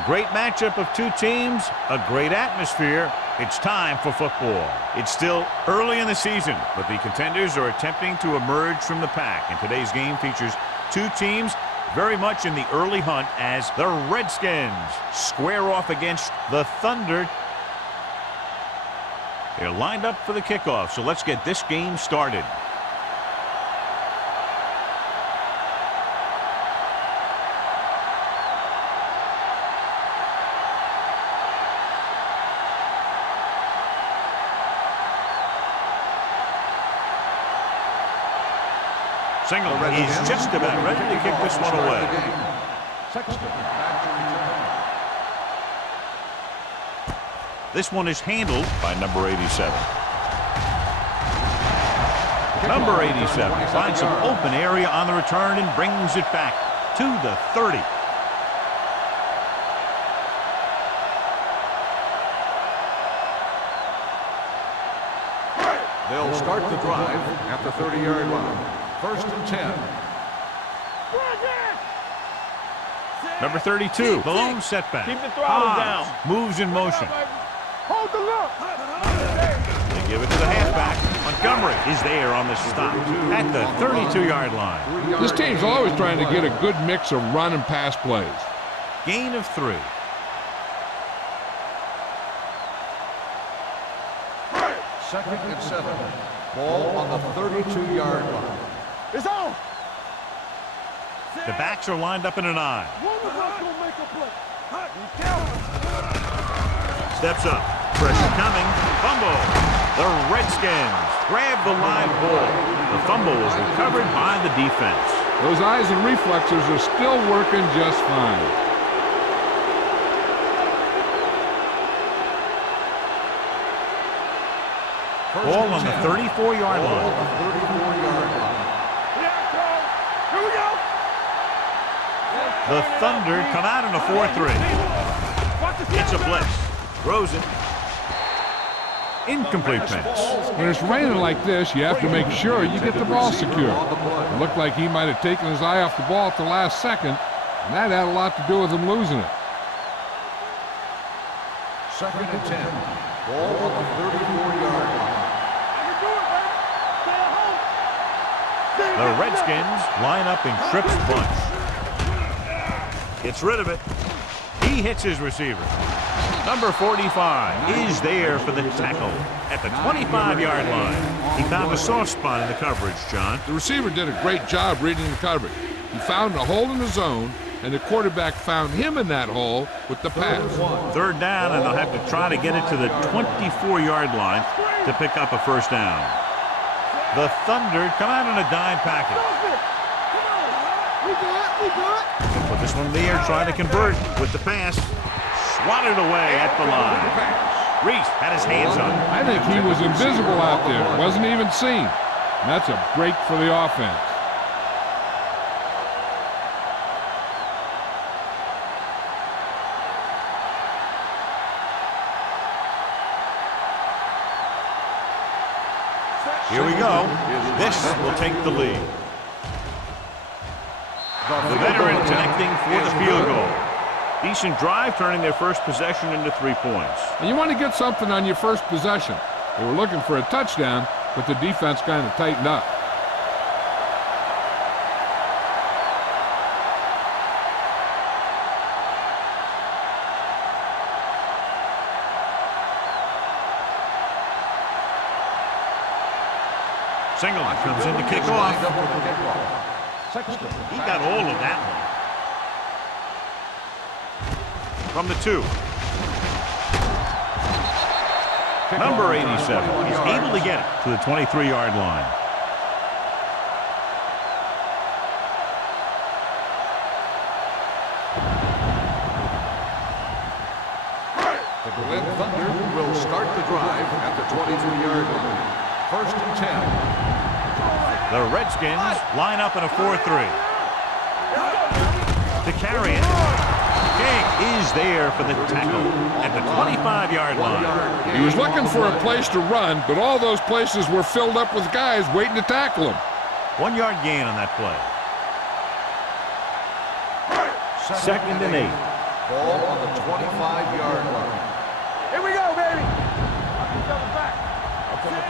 A great matchup of two teams, a great atmosphere. It's time for football. It's still early in the season, but the contenders are attempting to emerge from the pack. And today's game features two teams very much in the early hunt as the Redskins square off against the Thunder. They're lined up for the kickoff, so let's get this game started. Single is just about ready to kick this one away. This one is handled by number 87. Number 87 finds some open area on the return and brings it back to the 30. They'll start the drive at the 30-yard line. First and 10. Number 32, the lone setback. Keep the throttle down. Moves in motion. Hold the look. They give it to the halfback. Montgomery is there on the stop at the 32-yard line. This team's always trying to get a good mix of run and pass plays. Gain of 3. Second and 7. Ball on the 32-yard line. It's on. The backs are lined up in an I. Steps up. Pressure coming. Fumble. The Redskins grab the live ball. The fumble is recovered by the defense. Those eyes and reflexes are still working just fine. Ball on the 34-yard line. Here we go. The Thunder come out in a 4-3. It's a blitz. Throws it. Incomplete pass. When it's raining like this, you have to make sure you get the ball secure. It looked like he might have taken his eye off the ball at the last second, and that had a lot to do with him losing it. Second and 10. Ball on the 34-yard line. The Redskins line up in trips bunch. Gets rid of it. He hits his receiver. Number 45 is there for the tackle at the 25-yard line. He found a soft spot in the coverage, John. The receiver did a great job reading the coverage. He found a hole in the zone, and the quarterback found him in that hole with the pass. Third down, and they'll have to try to get it to the 24-yard line to pick up a first down. The Thunder come out in a dime package. They put this one in the air, trying to convert with the pass. Swatted away at the line. Reese had his hands on it. I think he was invisible out there. Wasn't even seen. And that's a break for the offense. Here we go. This will take the lead. The veteran connecting for the field goal. Decent drive, turning their first possession into 3 points. And you want to get something on your first possession. They were looking for a touchdown, but the defense kind of tightened up. Singleton comes in to kick off. He got all of that one. From the 2. Number 87 is able to get it to the 23-yard line. The Berlin Thunder will start the drive at the 22-yard line. First and 10. The Redskins line up in a 4-3. To carry it. King is there for the tackle at the 25-yard line. He was looking for a place to run, but all those places were filled up with guys waiting to tackle him. 1-yard gain on that play. Second and 8. Ball on the 25-yard line. Here we go, baby.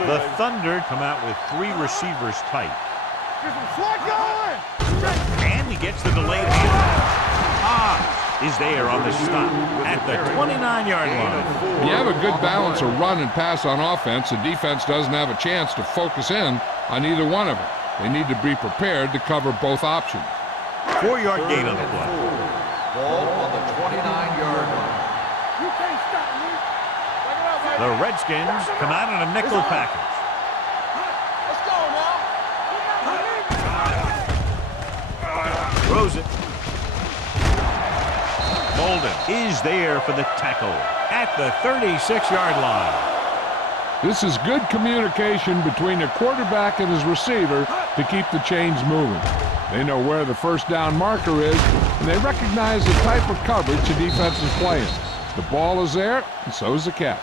The Thunder come out with 3 receivers tight. Slot going. And he gets the delayed handoff. Is there on the stop at the 29-yard line. You have a good balance of run and pass on offense. The defense doesn't have a chance to focus in on either one of them. They need to be prepared to cover both options. 4-yard gain on the play. Ball on the 29-yard line. You can't stop me. The Redskins come out in a nickel package. Let's go now. Throws it. Bolden is there for the tackle at the 36-yard line. This is good communication between the quarterback and his receiver to keep the chains moving. They know where the first down marker is, and they recognize the type of coverage the defense is playing. The ball is there, and so is the catch.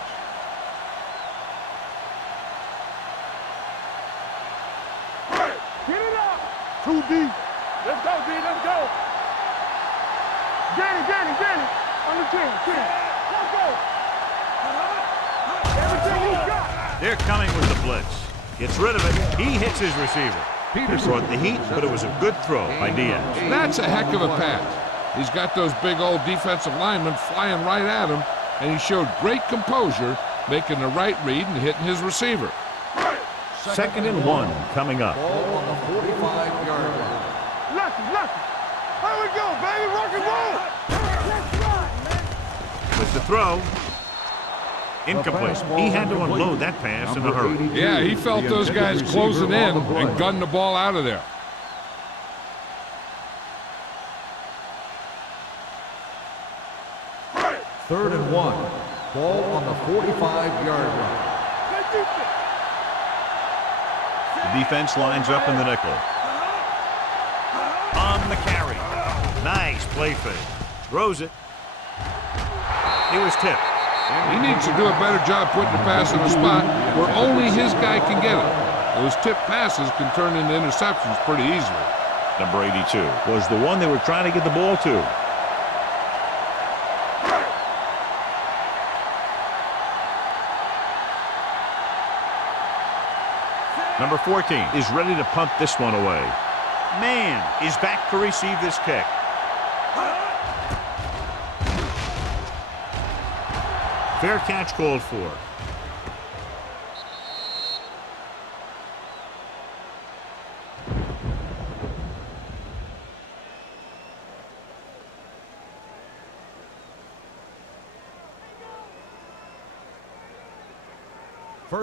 Get it up. Too deep. Let's go, D. Let's go. Danny. On the 10. Let's go. Everything you got. They're coming with the blitz. Gets rid of it. He hits his receiver. Peters brought the heat, but it was a good throw by Diaz. That's a heck of a pass. He's got those big old defensive linemen flying right at him, and he showed great composure, making the right read and hitting his receiver. 2nd and 1 coming up. Ball on the 45-yard line. Lucky. Here we go, baby. Rock and roll. Let's run, man. With the throw. Incomplete. He had to unload that pass in a hurry. Yeah, he felt those guys closing in and gunned the ball out of there. Third and 1. Ball on the 45-yard line. The defense lines up in the nickel. On the carry. Nice play fake. Throws it. He was tipped. He needs to do a better job putting the pass in a spot where only his guy can get it. Those tipped passes can turn into interceptions pretty easily. Number 82 was the one they were trying to get the ball to. Number 14 is ready to punt this one away. Man is back to receive this kick. Fair catch called for.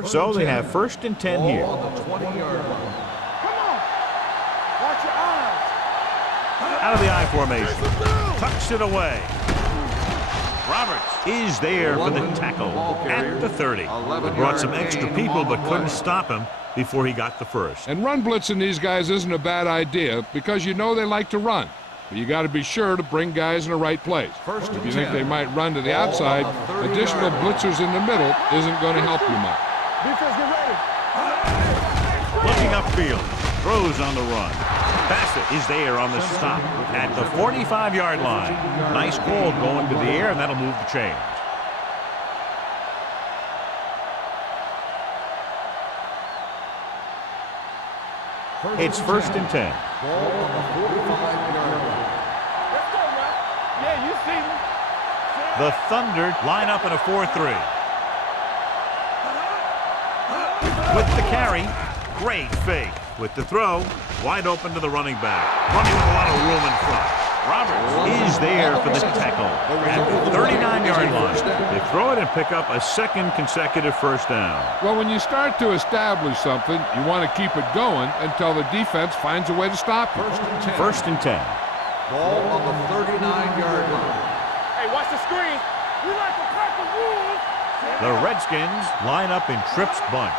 So they have 1st and 10 here. Ball on the 20-yard line. Come on. Watch your eyes. Out of the I formation. Tucks it away. Roberts is there for the tackle at the 30. Brought some extra people but couldn't stop him before he got the first. And run blitzing these guys isn't a bad idea because you know they like to run. But you got to be sure to bring guys in the right place. If you think they might run to the outside, additional blitzers in the middle isn't going to help you much. Defense, get ready. Looking upfield. Throws on the run. Bassett is there on the stop at the 45-yard line. Nice call going to the air, and that'll move the chains. It's 1st and 10. Ball on the 45-yard line. Let's go, man. Yeah, you see me. The Thunder line up in a 4-3. With the carry, great fake. With the throw, wide open to the running back. Running with a lot of room in front. Roberts is there for the tackle at the 39-yard line. They throw it and pick up a 2nd consecutive first down. Well, when you start to establish something, you want to keep it going until the defense finds a way to stop you. 1st and 10. Ball on the 39-yard line. Hey, watch the screen. We like to crack the rules. The Redskins line up in Tripp's bunch.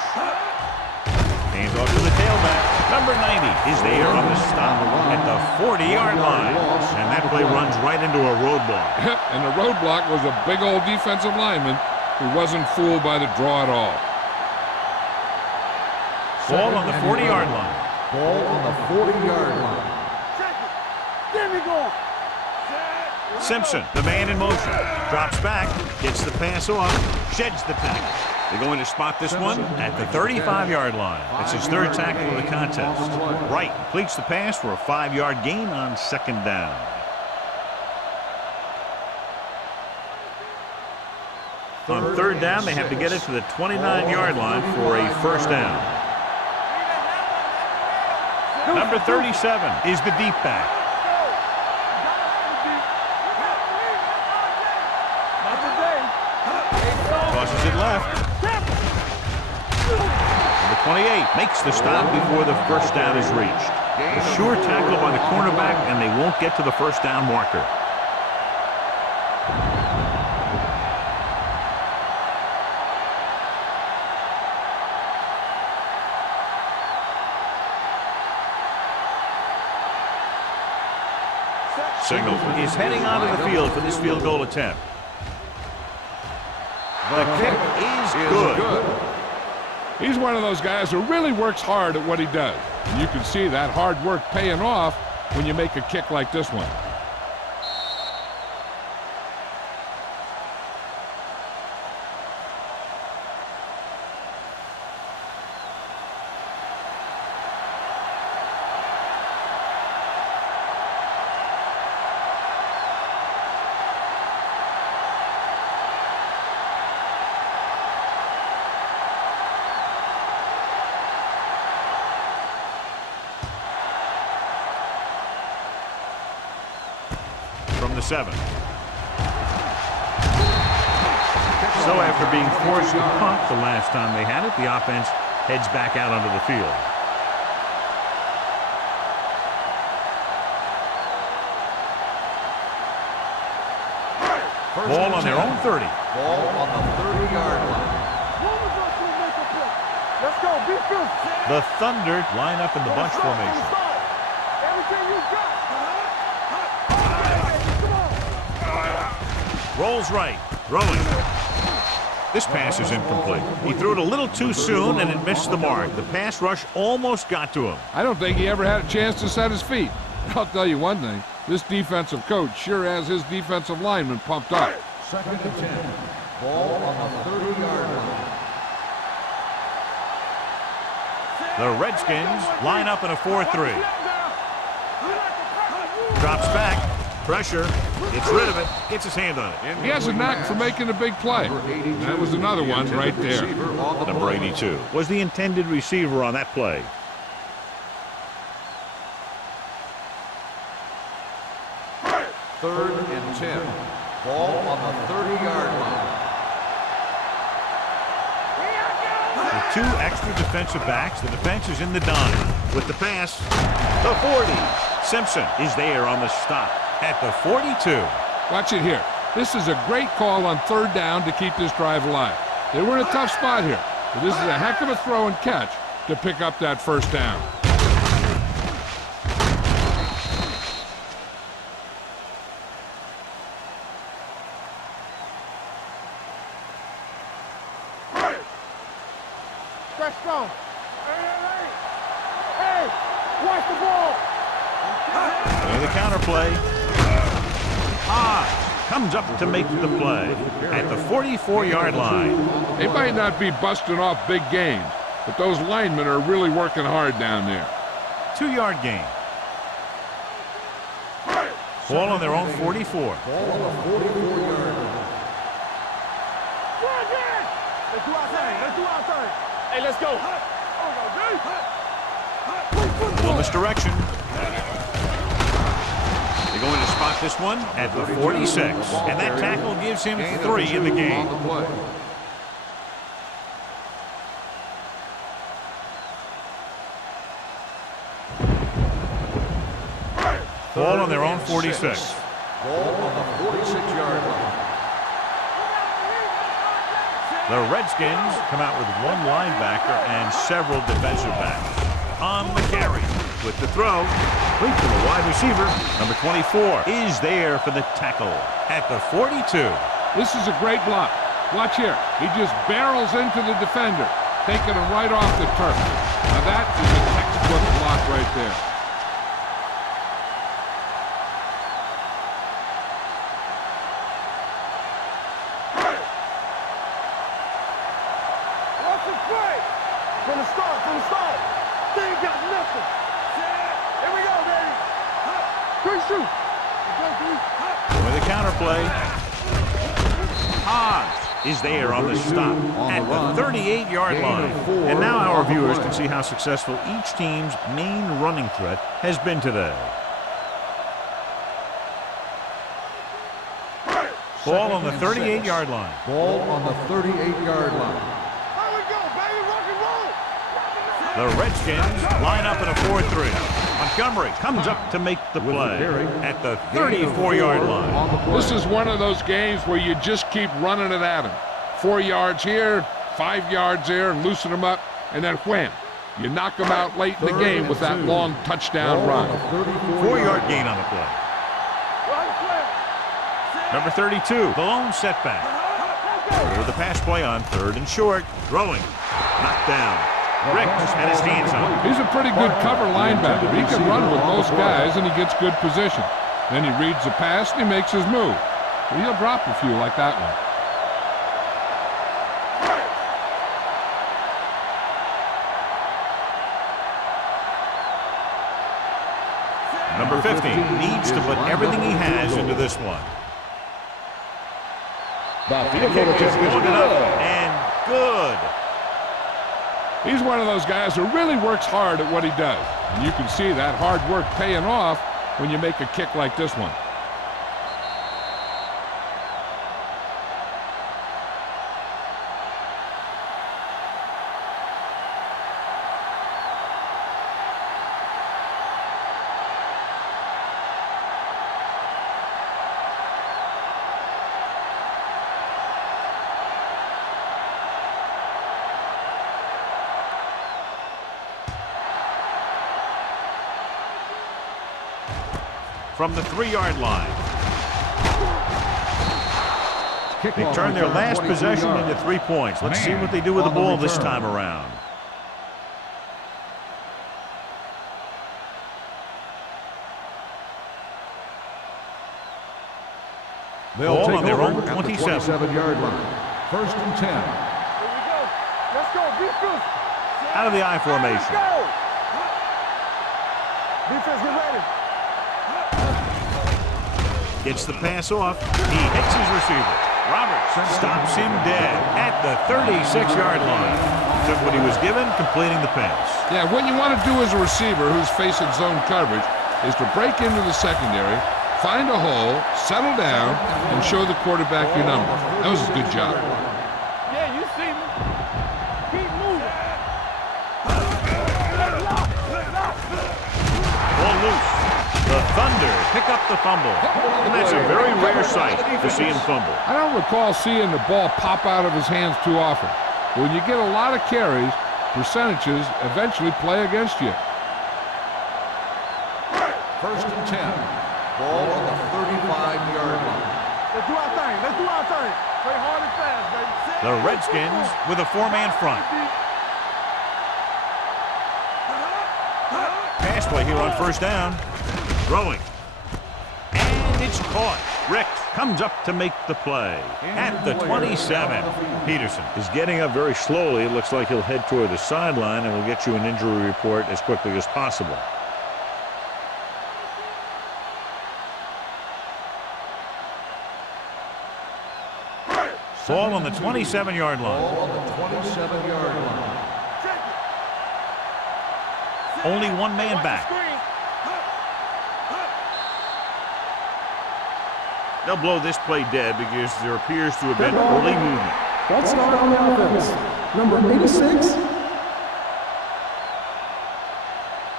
Hands off to the tailback. Number 90 is there on the stop at the 40-yard line. And that play runs right into a roadblock. And the roadblock was a big old defensive lineman who wasn't fooled by the draw at all. Ball on the 40-yard line. Ball on the 40-yard line. Check it. There we go. Simpson, the man in motion, drops back, gets the pass off, sheds the tackle. They're going to spot this one at the 35-yard line. It's his third tackle of the contest. Wright completes the pass for a 5-yard gain on second down. On third down, they have to get it to the 29-yard line for a first down. Number 37 is the deep back. Crosses it left. Number 28 makes the stop before the first down is reached. A sure tackle by the cornerback, and they won't get to the first down marker. Signal is heading onto the field for this field goal attempt. The kick is good. He's one of those guys who really works hard at what he does. And you can see that hard work paying off when you make a kick like this one. From the 7. So after being forced to punt the last time they had it, the offense heads back out onto the field. Ball on their own 30. Ball on the 30-yard line. Let's go, be good. The Thunder line up in the bunch formation. Everything you got. Rolls right, throwing. This pass is incomplete. He threw it a little too soon, and it missed the mark. The pass rush almost got to him. I don't think he ever had a chance to set his feet. I'll tell you one thing. This defensive coach sure has his defensive lineman pumped up. Second and 10. Ball on the 30-yard line. The Redskins line up in a 4-3. Drops back. Pressure. Gets rid of it. Gets his hand on it. He has a knack for making a big play. That was another one right there. Number 82 was the intended receiver on that play. Third and 10. Ball on the 30-yard line. With two extra defensive backs, the defense is in the dime. With the pass, the 40. Simpson is there on the stop at the 42. Watch it here. This is a great call on third down to keep this drive alive. They were in a tough spot here, but this is a heck of a throw and catch to pick up that first down. Stretch strong. Hey, watch the ball. And the counter play. Comes up to make the play at the 44-yard line. They might not be busting off big games, but those linemen are really working hard down there. 2-yard gain. Ball on their own 44. Ball on the 44-yard line. Let's do our thing. Let's do our thing. Hey, let's go. Little misdirection. They're going to spot this one at the 46. And that tackle gives him 3 in the game. Ball on their own 46. Ball on the 46-yard line. The Redskins come out with one linebacker and several defensive backs. On the carry with the throw. Complete to the wide receiver. Number 24 is there for the tackle at the 42. This is a great block. Watch here. He just barrels into the defender, taking him right off the turf. Now that is a textbook block right there. ain't got nothing. Here we go, baby. Quick shoot. With a counterplay. Haas is there on the stop at the 38-yard line. And now our viewers can see how successful each team's main running threat has been today. Ball on the 38-yard line. Ball on the 38-yard line. Here we go, baby. Rock and roll. The Redskins line up in a 4-3. Montgomery comes up to make the play at the 34-yard line. This is one of those games where you just keep running it at him. 4 yards here, 5 yards there, and loosen them up, and then wham. You knock them out late in the game with that long touchdown run. 4-yard gain on the play. Number 32, the lone setback. With the pass play on 3rd and short. Throwing. Knocked down. Rick had his hands on him. He's a pretty good cover linebacker. He can run with most guys, and he gets good position. Then he reads the pass, and he makes his move. But he'll drop a few like that one. Number 50 needs to put everything he has into this one. The The kick is good enough and good. He's one of those guys who really works hard at what he does. And you can see that hard work paying off when you make a kick like this one. From the 3-yard line. They turn their last possession into 3 points. Let's see what they do with the ball this time around. They'll Ball take on their over own at the 27-yard line. 1st and 10. Here we go. Let's go. Defense. Out of the I formation. Defense, get ready. Gets the pass off. He hits his receiver. Roberts stops him dead at the 36-yard line. Took what he was given, completing the pass. Yeah, what you want to do as a receiver who's facing zone coverage is to break into the secondary, find a hole, settle down, and show the quarterback your number. That was a good job. Yeah, you see me. Keep moving. Ball loose. The Thunder pick up the fumble. And that's a very rare sight to see him fumble. I don't recall seeing the ball pop out of his hands too often. When you get a lot of carries, percentages eventually play against you. 1st and 10. Ball on the 35-yard line. Let's do our thing. Let's do our thing. Play hard and fast, baby. The Redskins with a 4-man front. Pass play here on 1st down. Throwing. And it's caught. Rick comes up to make the play at the 27. Peterson is getting up very slowly. It looks like he'll head toward the sideline, and we'll get you an injury report as quickly as possible. Ball on the 27-yard line. Ball on the 27-yard line. Only one man back. They'll blow this play dead because there appears to have been early movement. Let's start on the offense. Number 86.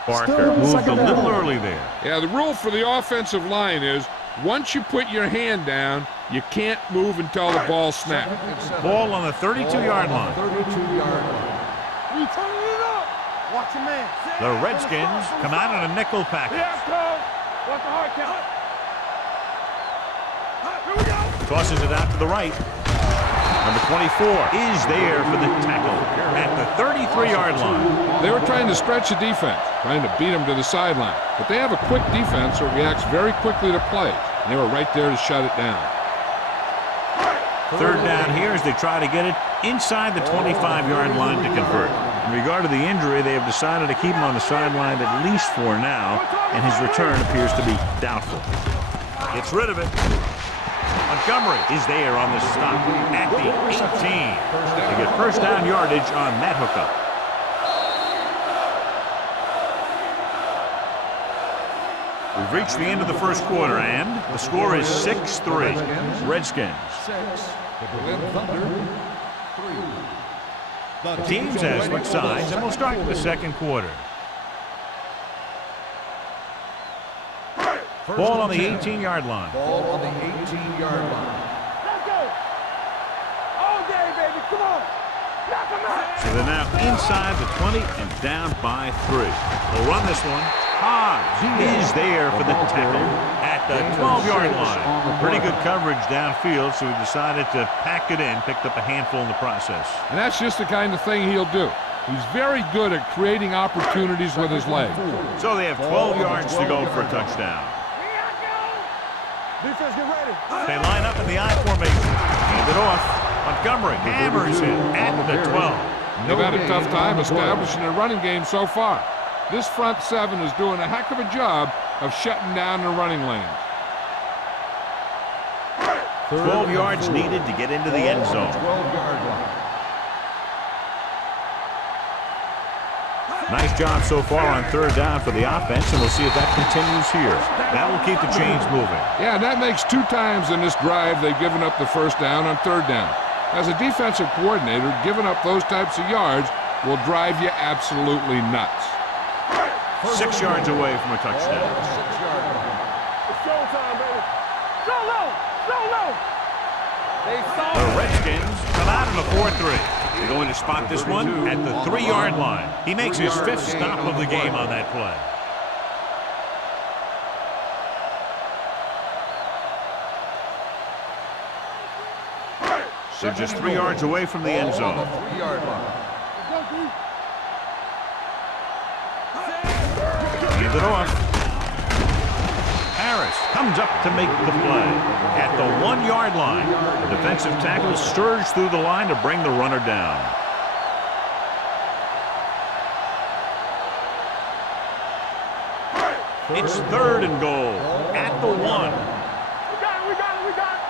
Barker moved a little early there. Yeah, the rule for the offensive line is once you put your hand down, you can't move until the ball snaps. Ball on the 32-yard line. 32-yard line. You turning it up. Watch your man. The Redskins come out in a nickel package. Yeah, come. Watch the hard count. Here we go. Tosses it out to the right. Number 24 is there for the tackle at the 33-yard line. They were trying to stretch the defense, trying to beat them to the sideline. But they have a quick defense that reacts very quickly to plays. And they were right there to shut it down. 3rd down here as they try to get it inside the 25-yard line to convert. In regard to the injury, they have decided to keep him on the sideline at least for now, and his return appears to be doubtful. Gets rid of it. Montgomery is there on the stop at the 18. They get first down yardage on that hookup. We've reached the end of the first quarter, and the score is 6-3. Redskins. 6. The Berlin Thunder, 3. The teams have switched sides, and we'll start the second quarter. Ball on the 18-yard line. Ball on the 18-yard line. Let's go. All day, baby. Come on. Knock him out. So they're now inside the 20 and down by 3. They'll run this one. Hodge is there for the tackle at the 12-yard line. Pretty good coverage downfield, so he decided to pack it in, picked up a handful in the process. And that's just the kind of thing he'll do. He's very good at creating opportunities with his legs. So they have 12 yards to go for a touchdown. Defense, get ready. They line up in the I formation. Hand it off. Montgomery hammers it at the 12. They've had a tough time establishing a running game so far. This front seven is doing a heck of a job of shutting down the running lanes. 12 yards needed to get into the end zone. 12-yard line. Nice job so far on third down for the offense, and we'll see if that continues here. That will keep the chains moving. Yeah, and that makes 2 times in this drive they've given up the first down on third down. As a defensive coordinator, giving up those types of yards will drive you absolutely nuts. 6 yards away from a touchdown. 6-yard line. It's showtime, baby. So low. So low. They saw The Redskins come out in a 4-3. They're going to spot this one at the 3-yard line. He makes his 5th stop of the game on that play. They're just 3 yards away from the end zone. 3-yard line. Hand it off. Harris comes up to make the play. At the 1-yard line, the defensive tackle surged through the line to bring the runner down. It's 3rd and goal at the 1. We got it. We got it. We got it.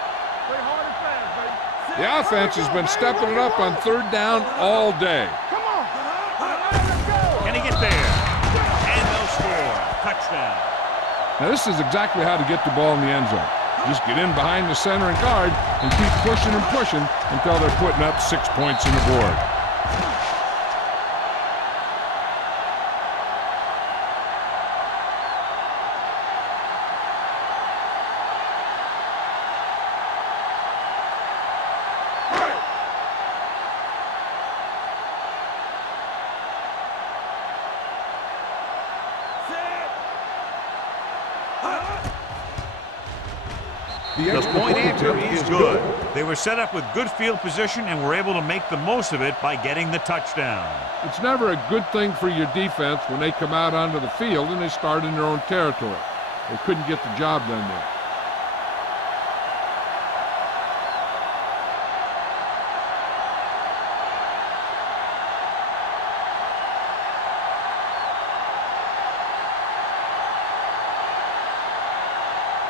Play hard and fast, baby. The offense has been stepping it up on third down all day. Come on. Let's go. Can he get there? And they'll score. Touchdown. Now, this is exactly how to get the ball in the end zone. Just get in behind the center and guard and keep pushing and pushing until they're putting up 6 points on the board. The point answer is good. They were set up with good field position and were able to make the most of it by getting the touchdown. It's never a good thing for your defense when they come out onto the field and they start in their own territory. They couldn't get the job done there.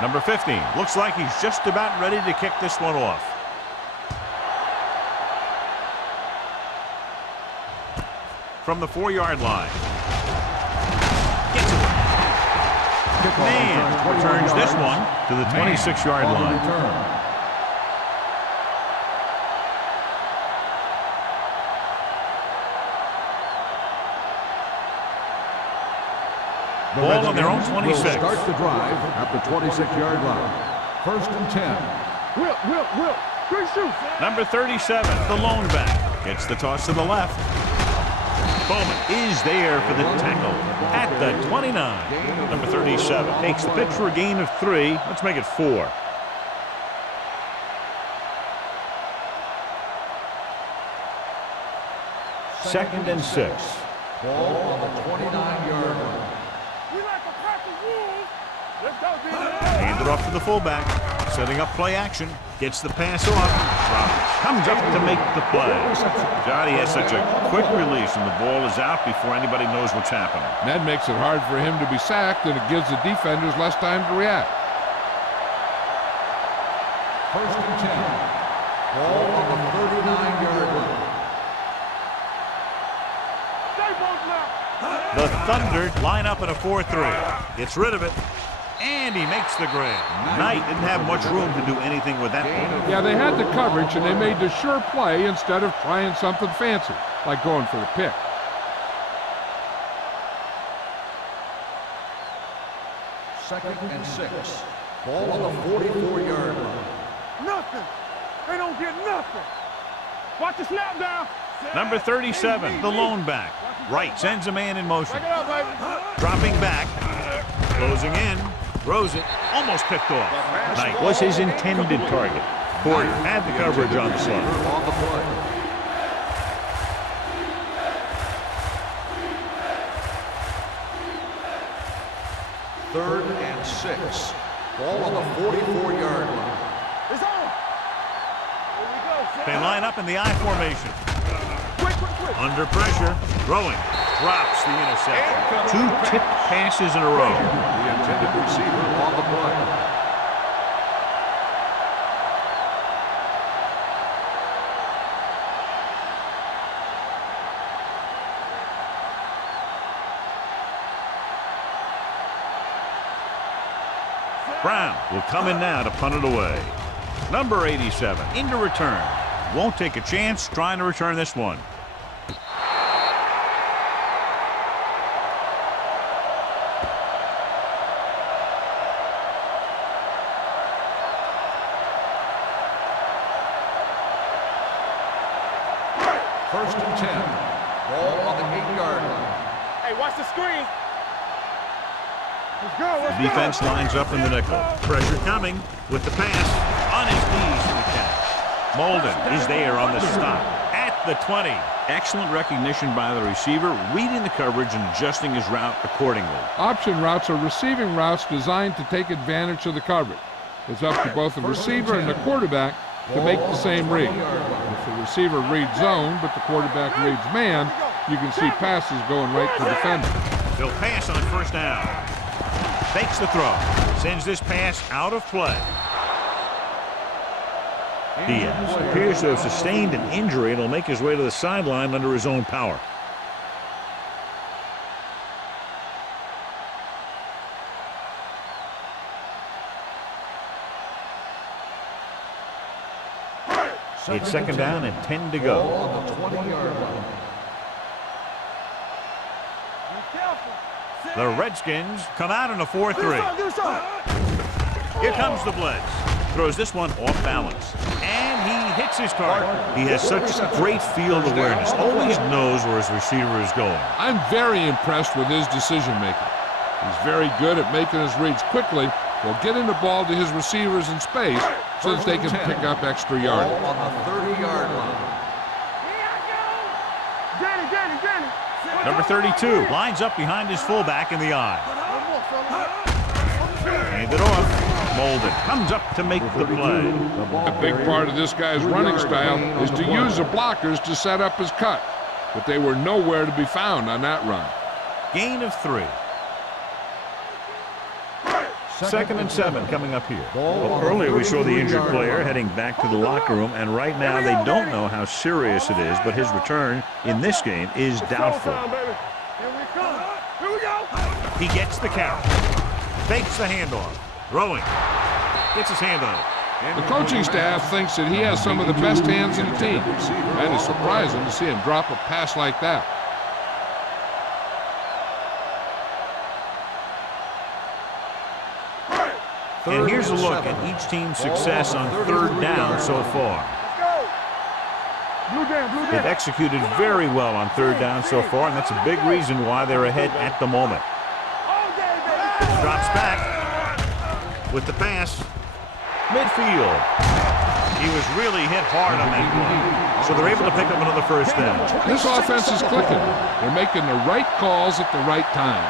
Number 15 looks like he's just about ready to kick this one off. From the 4-yard line. Gets it. Man returns this one to the 26-yard line. Ball on their own 26. Will start the drive at the 26-yard line. 1st and 10. Will. Great shoot. Number 37, the lone back, gets the toss to the left. Bowman is there for the tackle at the 29. Number 37 takes the pitch for a gain of 3. Let's make it 4. Second and 6. Ball on the 29-yard line. We like a pack of wolves. Let's go, D. Hand it off to the fullback. Setting up play action. Gets the pass off. Comes up to make the play. God, he has such a quick release, and the ball is out before anybody knows what's happening. That makes it hard for him to be sacked, and it gives the defenders less time to react. First and 10. Ball on the 39-yard line. The Thunder line up in a 4-3. Gets rid of it, and he makes the grab. Knight didn't have much room to do anything with that one. Yeah, they had the coverage, and they made the sure play instead of trying something fancy, like going for the pick. Second and 6. Ball on the 44-yard line. Nothing. They don't get nothing. Watch the snap down. Number 37, the lone back. Wright sends a man in motion. Back it up, baby. Dropping back. Closing in. Throws it. Almost picked off. Knight was his intended target. Ford had the coverage on the slot. On the play. Third and 6. Ball on the 44-yard line. It's on. Here we go, Sam. They line up in the I formation. Quick. Under pressure. Throwing. Drops the interception. 2 tipped passes in a row. The intended receiver on the play. Brown will come in now to punt it away. Number 87 into return. Won't take a chance trying to return this one. First and 10. Ball on the 8-yard line. Hey, watch the screen. Let's go. The defense lines up in the nickel. Pressure coming with the pass on his knees to the catch. Molden is there on the stop at the 20. Excellent recognition by the receiver, reading the coverage and adjusting his route accordingly. Option routes are receiving routes designed to take advantage of the coverage. It's up to both the receiver and the quarterback to make the same read. If the receiver reads zone, but the quarterback reads man, you can see passes going right to the defender. They'll pass on first down. Fakes the throw. Sends this pass out of play. Diaz appears to have sustained an injury and will make his way to the sideline under his own power. It's second down and 10 to go. On the 20-yard line. The Redskins come out in a 4-3. Here comes the blitz. Throws this one off balance. And he hits his target. He has such great field awareness. Always knows where his receiver is going. I'm very impressed with his decision making. He's very good at making his reads quickly while getting the ball to his receivers in space so that they can pick up extra yardage. Ball on the 30-yard line. Danny. Number 32 lines up behind his fullback in the eye. Hand it off. Molden comes up to make the play. A big part of this guy's running style is to use the blockers to set up his cut, but they were nowhere to be found on that run. Gain of 3. Second and 7 coming up here. Well, earlier we saw the injured player heading back to the locker room, and right now they don't know how serious it is, but his return in this game is doubtful. He gets the count. Fakes the handoff. Throwing. Gets his hand on it. The coaching staff thinks that he has some of the best hands in the team. And it's surprising to see him drop a pass like that. And here's a look at each team's success on third down so far. They've executed very well on third down so far, and that's a big reason why they're ahead at the moment. Drops back with the pass. Midfield. He was really hit hard on that play. So they're able to pick up another first down. This offense is clicking. They're making the right calls at the right time.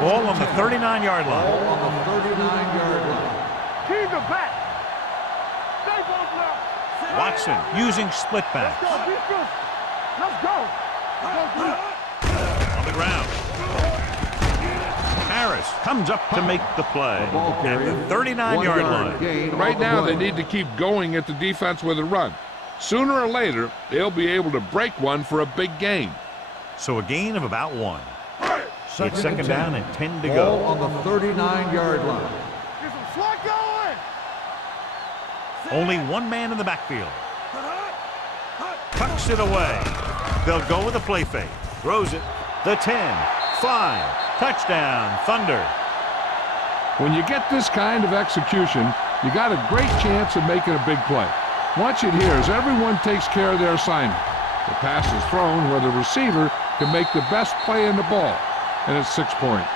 Ball on the 39-yard line. Ball on the 39-yard line. Keep it back. Stay both left. Watson using split backs. Let's go, defense. Let's go. On the ground. Harris comes up to make the play at the 39-yard line. Right now, they need to keep going at the defense with a run. Sooner or later, they'll be able to break one for a big gain. So a gain of about 1. It's second down and 10 to Ball go. on the 39-yard line. Get some slack going. Only one man in the backfield. Tucks it away. They'll go with a play fake. Throws it. The 10, 5. Touchdown, Thunder. When you get this kind of execution, you got a great chance of making a big play. Watch it here as everyone takes care of their assignment. The pass is thrown where the receiver can make the best play in the ball, and it's 6 points.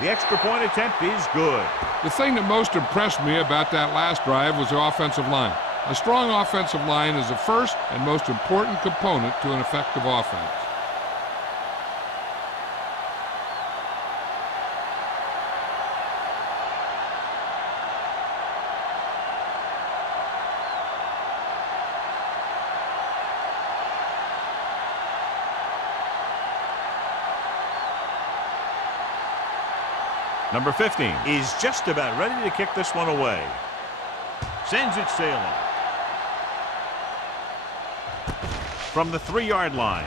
The extra point attempt is good. The thing that most impressed me about that last drive was the offensive line. A strong offensive line is the first and most important component to an effective offense. Number 15 is just about ready to kick this one away. Sends it sailing. From the 3-yard line.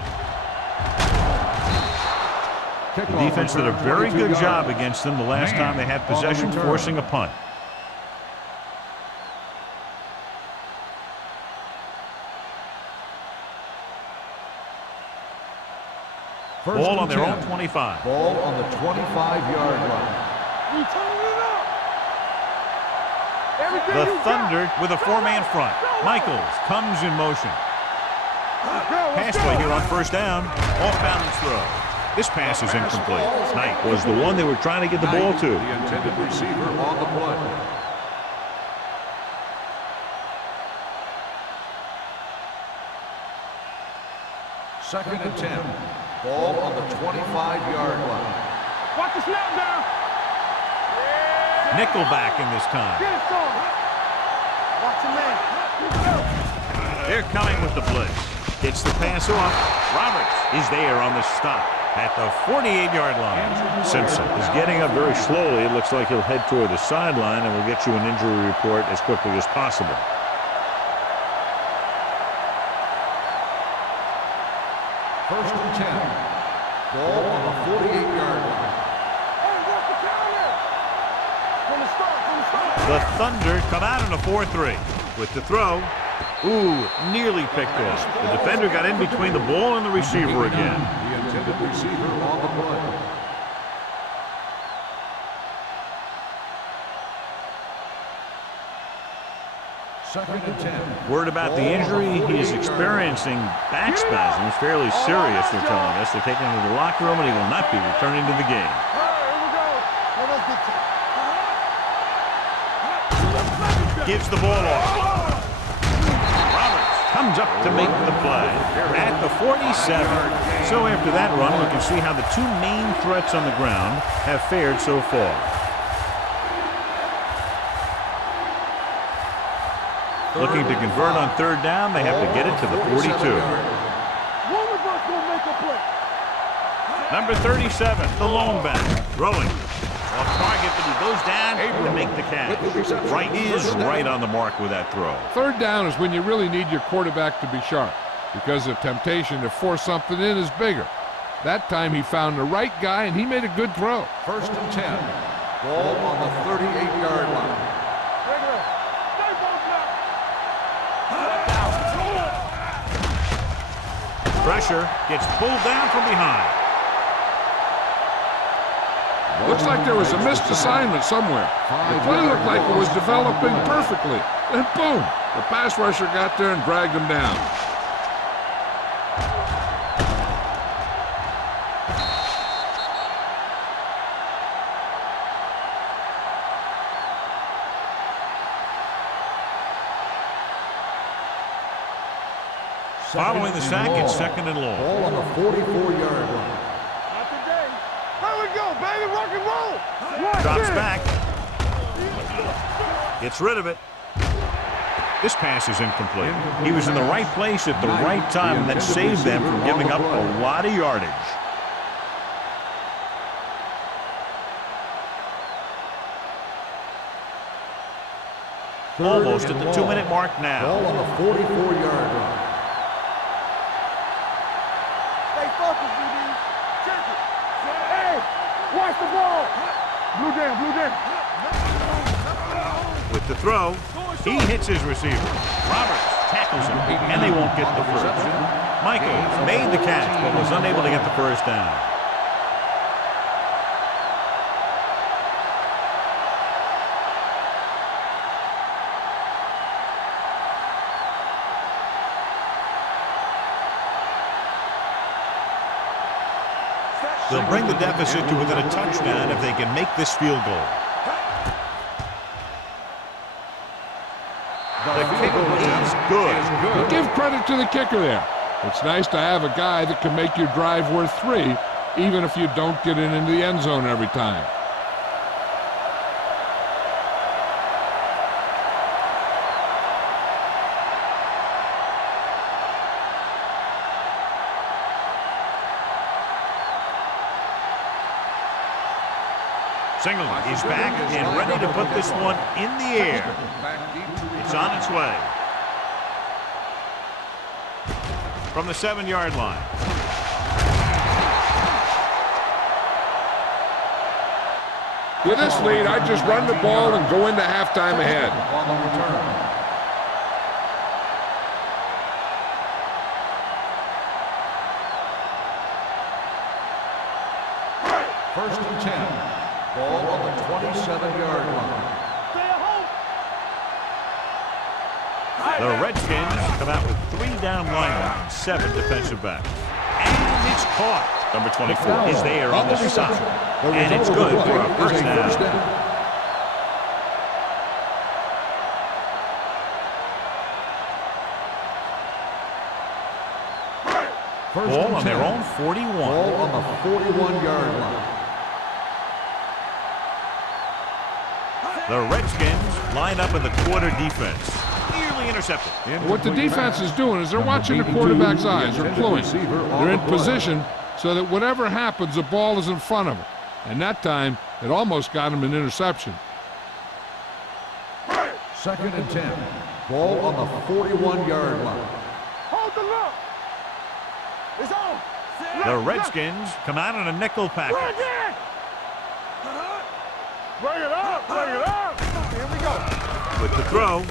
The defense did a very good job against them the last time they had possession, forcing a punt. Ball on their own 25. Ball on the 25-yard line. We turn it up. Everything The you Thunder with a 4-man front. Michaels comes in motion. Pass play here on first down. Off-balance throw. This pass is incomplete. Knight was the one they were trying to get the ball to. The intended receiver on the play. Second and 10. Ball on the 25-yard line. Watch the snap down. Nickelback in this time. Get it from him. Watch the man. They're coming with the blitz. Gets the pass off. Roberts is there on the stop at the 48-yard line. Simpson is getting up very slowly. It looks like he'll head toward the sideline, and we'll get you an injury report as quickly as possible. First and 10. Ball on the 48-yard line. Hey, what's the counter? From the start. The Thunder come out in a 4-3 with the throw. Ooh, nearly picked off. The defender got in between the ball and the receiver again. The intended receiver on the play. Second and 10. Word about the injury. He is experiencing back spasms, fairly serious, they're telling us. They're taking him to the locker room, and he will not be returning to the game. All right, here we go. Now let's get to it. Gives the ball off. Roberts comes up to make the play at the 47. So after that run, we can see how the two main threats on the ground have fared so far. Looking to convert on third down, they have to get it to the 42. One of us gonna make a play. Number 37, the lone back, throwing. Off target, but he goes down to make the catch. Wright is right on the mark with that throw. Third down is when you really need your quarterback to be sharp, because the temptation to force something in is bigger. That time he found the right guy, and he made a good throw. First and 10. Ball on the 38-yard line. Regular. Stay both left. Pressure gets pulled down from behind. Looks like there was a missed assignment somewhere. The play looked like it was developing perfectly. Then boom, the pass rusher got there and dragged him down. Following the sack, it's second and long. Ball on the 44-yard line. Not today. Here we go, baby. Rock and roll. Drops back. Gets rid of it. This pass is incomplete. He was in the right place at the right time, and that saved them from giving up a lot of yardage. Almost at the 2-minute mark now. Ball on the 44-yard line. Stay focused, DB. Check it. Hey, watch the ball. Blue down, blue down. With the throw, he hits his receiver. Roberts tackles him, and they won't get the first. Michaels made the catch, but was unable to get the first down. They'll bring the deficit to within a touchdown if they can make this field goal. The kick is good. Give credit to the kicker there. It's nice to have a guy that can make your drive worth 3, even if you don't get it into the end zone every time. Singleton is back and ready to put this one in the air. It's on its way. From the 7-yard line. With this lead, I just run the ball and go into halftime ahead. On the return. First and 10. Ball on the 27-yard line. The Redskins come out with 3 down linemen and 7 defensive backs. And it's caught. Number 24 is there on the stop. And it's good for a first down. Ball on their own 41. Ball on the 41-yard line. The Redskins line up in the quarter defense. Nearly intercepted. What the defense is doing is they're watching the quarterback's eyes. They're cluing. They're in position so that whatever happens, the ball is in front of them. And that time, it almost got him an interception. Second and 10. Ball on the 41-yard line. Hold the look. It's on. The Redskins come out in a nickel package. Bring it up, bring it up. Here we go. With the throw,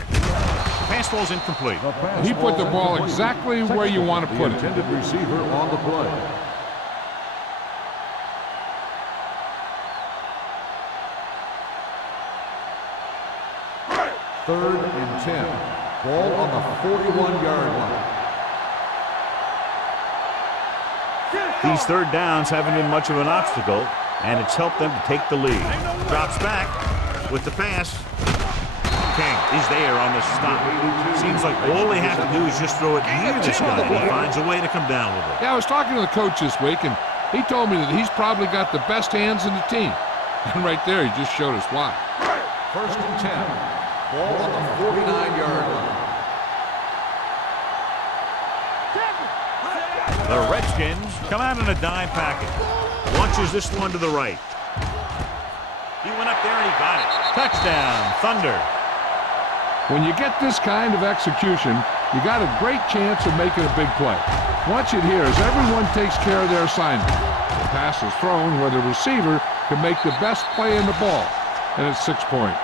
pass ball's incomplete. He put the ball exactly where you want to put it. Intended receiver on the play. Third and 10. Ball on the 41-yard line. These third downs haven't been much of an obstacle, and it's helped them to take the lead. Drops back with the pass. King is there on the stop. Seems like all they have to do is just throw it near this guy, and he finds a way to come down with it. Yeah, I was talking to the coach this week, and he told me that he's probably got the best hands in the team. And right there, he just showed us why. First and 10. Ball on the 49-yard line. The Redskins come out in a dime package. Launches this one to the right. He went up there and he got it. Touchdown, Thunder. When you get this kind of execution, you got a great chance of making a big play. Watch it here as everyone takes care of their assignment. The pass is thrown where the receiver can make the best play in the ball, and it's 6 points.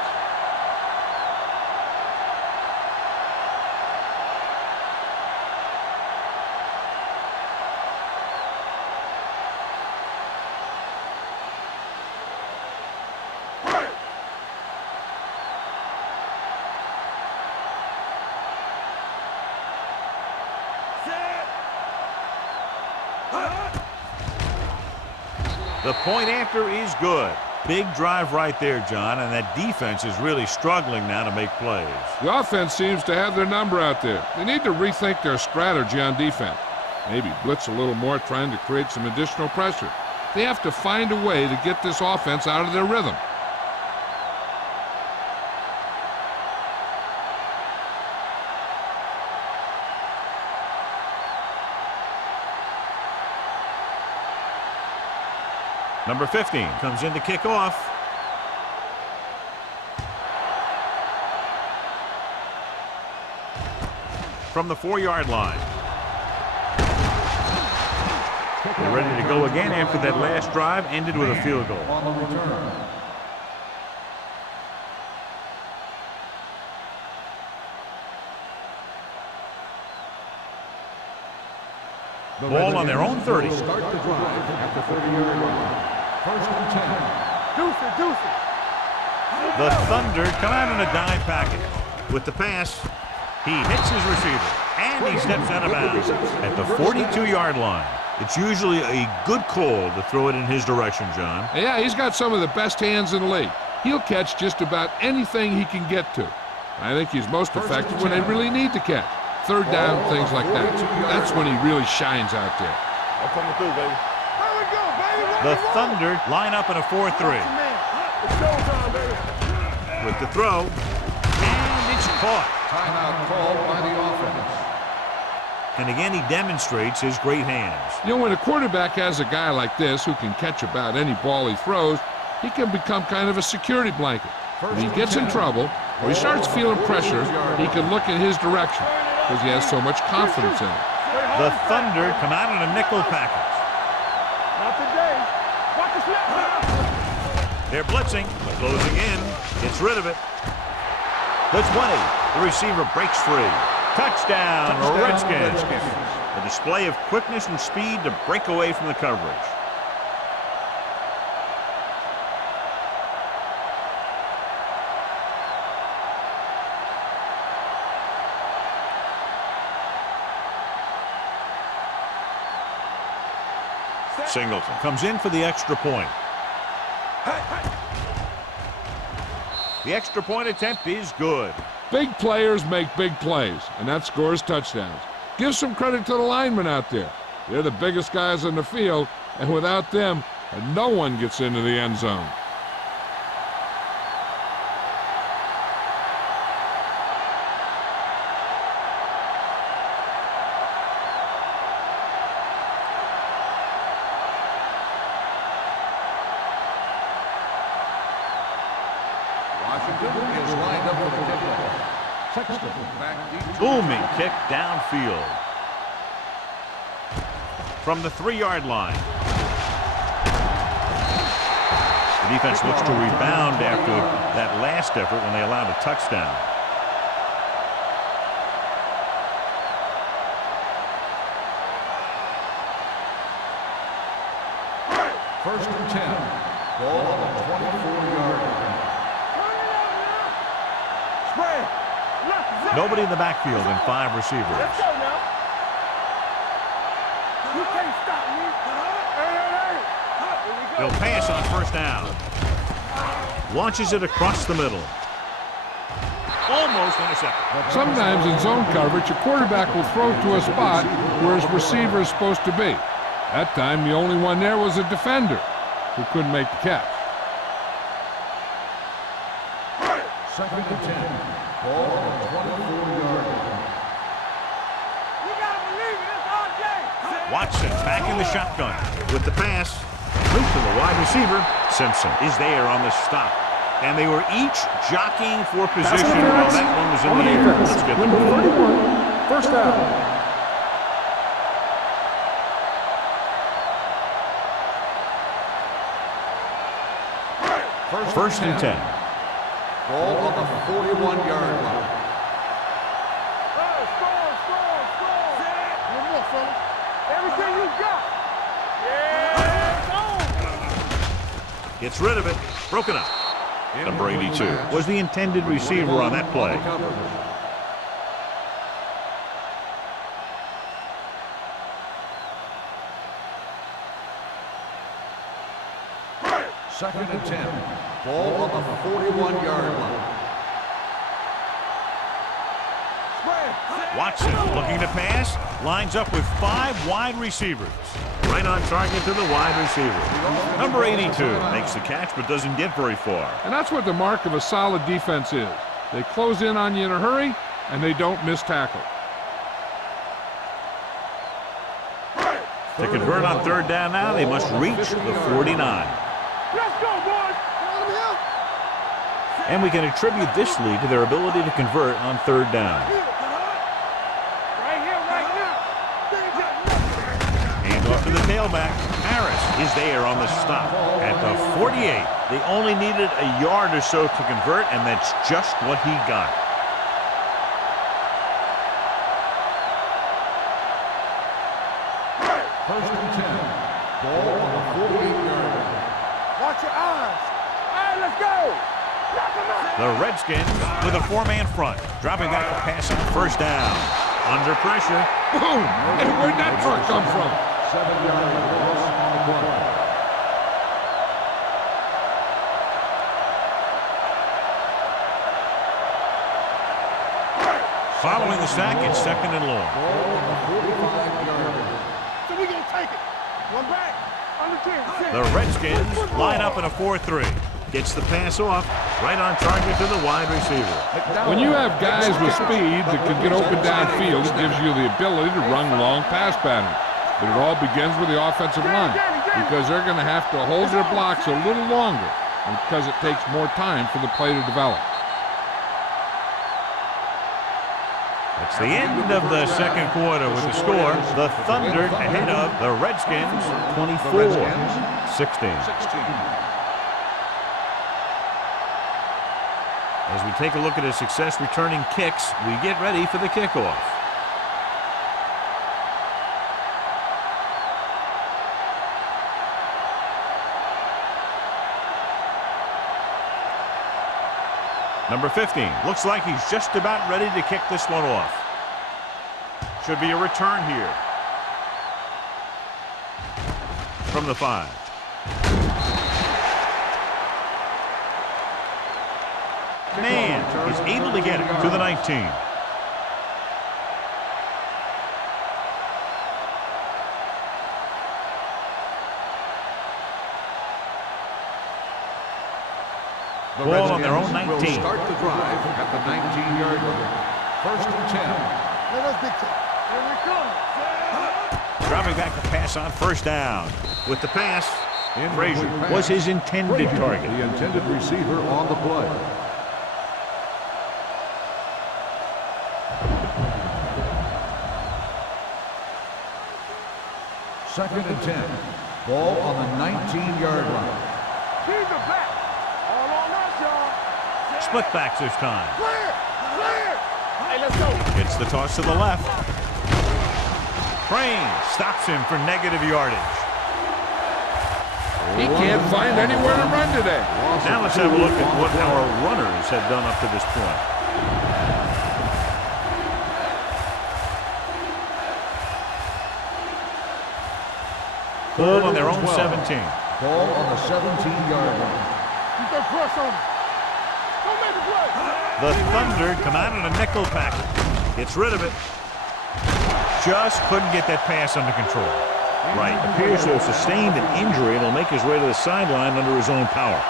The point after is good. Big drive right there, John, and that defense is really struggling now to make plays. The offense seems to have their number out there. They need to rethink their strategy on defense. Maybe blitz a little more, trying to create some additional pressure. They have to find a way to get this offense out of their rhythm. Number 15 comes in to kick off. From the 4-yard line. They're ready to go again after that last drive ended with a field goal. On the return. Ball on their own 30. Start the drive at the 30-yard line. First and 10. Deuce it, deuce it. The Thunder come out in a dime package. With the pass, he hits his receiver, and he steps out of bounds at the 42-yard line. It's usually a good call to throw it in his direction, John. Yeah, he's got some of the best hands in the league. He'll catch just about anything he can get to. I think he's most effective when they really need to catch. Third down, things like that. That's when he really shines out there. I'm coming through, baby. There we go, baby. The Thunder line up in a 4-3. It's showtime, baby. With the throw, and it's caught. Timeout called by the offense. And again, he demonstrates his great hands. You know, when a quarterback has a guy like this who can catch about any ball he throws, he can become kind of a security blanket. When he gets in trouble, or he starts feeling pressure, he can look in his direction because he has so much confidence in him. The Thunder come out in a nickel package. Not today. Watch the snap. They're blitzing, closing in, gets rid of it. The 20, the receiver breaks free. Touchdown, Redskins. A display of quickness and speed to break away from the coverage. Singleton comes in for the extra point. The extra point attempt is good. Big players make big plays, and that scores touchdowns. Give some credit to the linemen out there. They're the biggest guys in the field, and without them, no one gets into the end zone. Washington is lined up for the kickoff. Sexton back deep. Booming kick downfield. From the 3-yard line. The defense looks to rebound after that last effort when they allowed a touchdown. First and 10. Ball on the 24-yard line. Spread. Nobody in the backfield and 5 receivers. Let's go now. You can't stop me. Hey. Here we go. He'll pass on first down. Launches it across the middle. Almost intercepted. Sometimes in zone coverage, a quarterback will throw to a spot where his receiver is supposed to be. That time, the only one there was a defender who couldn't make the catch. Second and 10. Ball on the 24-yard line. You gotta believe it. It's RJ. Watson back in the shotgun with the pass. Loop to the wide receiver. Simpson is there on the stop. And they were each jockeying for position while that one was in the air. Let's get the Number ball. 31, first down. First and 10. Ball on the 41-yard line. Score. One more, fellas. Everything you got. Yeah. Gets rid of it. Broken up. Number 82 was the intended receiver on that play. Second and 10. Ball on the 41-yard line. Watson looking to pass. Lines up with 5 wide receivers. Right on target to the wide receiver. Number 82 makes the catch but doesn't get very far. And that's what the mark of a solid defense is. They close in on you in a hurry, and they don't miss tackle. To convert on third down now, they must reach the 49. Let's go, boys. And we can attribute this lead to their ability to convert on third down. Right here, right now. Hand off to the tailback. Harris is there on the stop at the 48. They only needed a yard or so to convert, and that's just what he got. First and 10. Ball on the 48-yard line. Watch your eyes. All right, let's go. Knock him out. The Redskins with a 4-man front. Dropping back to pass on first down. Under pressure. Boom! Hey, where'd that truck come from? 7-yard loss on the play. Following the sack, it's second and long. Ball on the 45-yard line. So we gonna take it. One back. Under 10. The Redskins line up in a 4-3. Gets the pass off. Right on target to the wide receiver. When you have guys with speed that can get open downfield, it gives you the ability to run long pass patterns. But it all begins with the offensive line, because they're going to have to hold their blocks a little longer, and because it takes more time for the play to develop. It's the end of the second quarter with the score. The Thunder ahead of the Redskins 24-16. As we take a look at his success returning kicks, we get ready for the kickoff. Number 15 looks like he's just about ready to kick this one off. Should be a return here. From the 5. Man is able to get it to the 19. The Ball on their own Redskins 19. will start the drive at the 19-yard line. First and 10. Let us dictate. Here we come. Dropping back to pass on first down. With the pass, Frazier was his intended target. The intended receiver on the play. Second and 10. Ball on the 19-yard line. Keep it back. All on us, y'all. Split backs this time. Clear. Clear. Hey, let's go. Gets the toss to the left. Crane stops him for negative yardage. He can't find anywhere to run today. Now let's have a look at what our runners have done up to this point. Ball on their own 17. Ball on the 17-yard line. Keep that press on him. Don't make the play. The Thunder come out in a nickel package. Gets rid of it. Just couldn't get that pass under control. Right. Appears to have sustained an injury and will make his way to the sideline under his own power.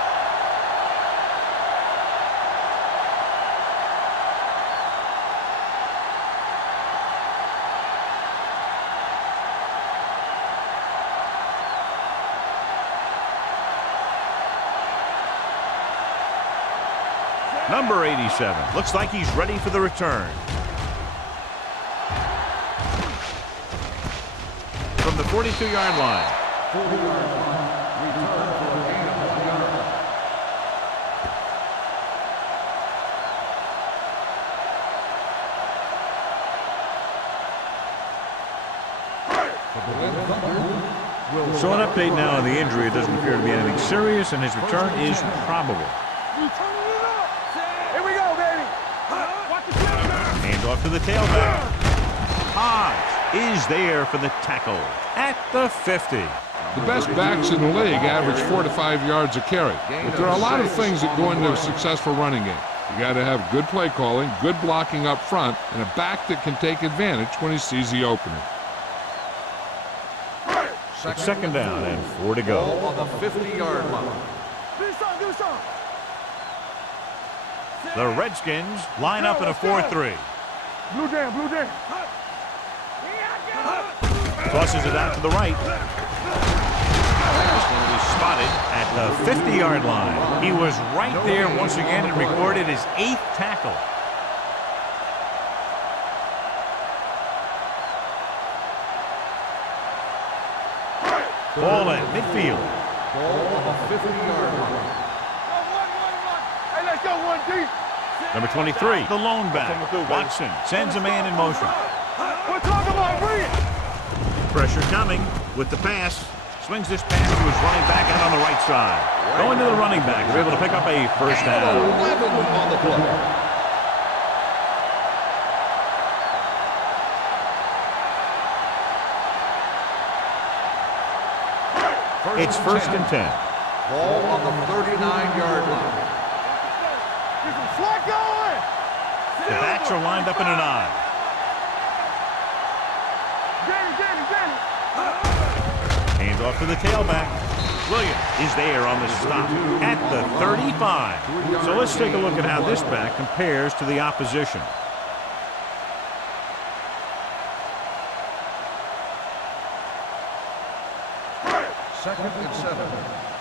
Number 87 looks like he's ready for the return. From the 42-yard line. 40-yard line. Return for a gain of 1 yard. The Berlin Thunder will So an update now on the injury. It doesn't appear to be anything serious, and his return is probable. We turning it up. Here we go, baby. Watch the tailback. Hand off to the tailback. Hodge is there for the tackle at the 50. The best backs in the league average 4 to 5 yards a carry. But there are a lot of things that go into a successful running game. You got to have good play calling, good blocking up front, and a back that can take advantage when he sees the opening. It's second down and 4 to go. Ball on the 50-yard line. The Redskins line up in a 4-3. Blue jam, blue jam. Tosses it out to the right. Pass will be spotted at the 50-yard line. He was right there once again and recorded his 8th tackle. Ball at midfield. Ball on the 50-yard line. Hey, let's go, 1 deep. Number 23, the lone back. Watson sends a man in motion. We're talking about bring it. Pressure coming with the pass. Swings this pass to his running back out on the right side. Going to the running back. He's able to pick up a first down. 11 on the play. It's first and 10. Ball on the 39-yard line. Get some slack going. The backs are lined up in an eye. Hands off to the tailback. Williams is there on the stop at the 35. So let's take a look at how this back compares to the opposition. Second and 7.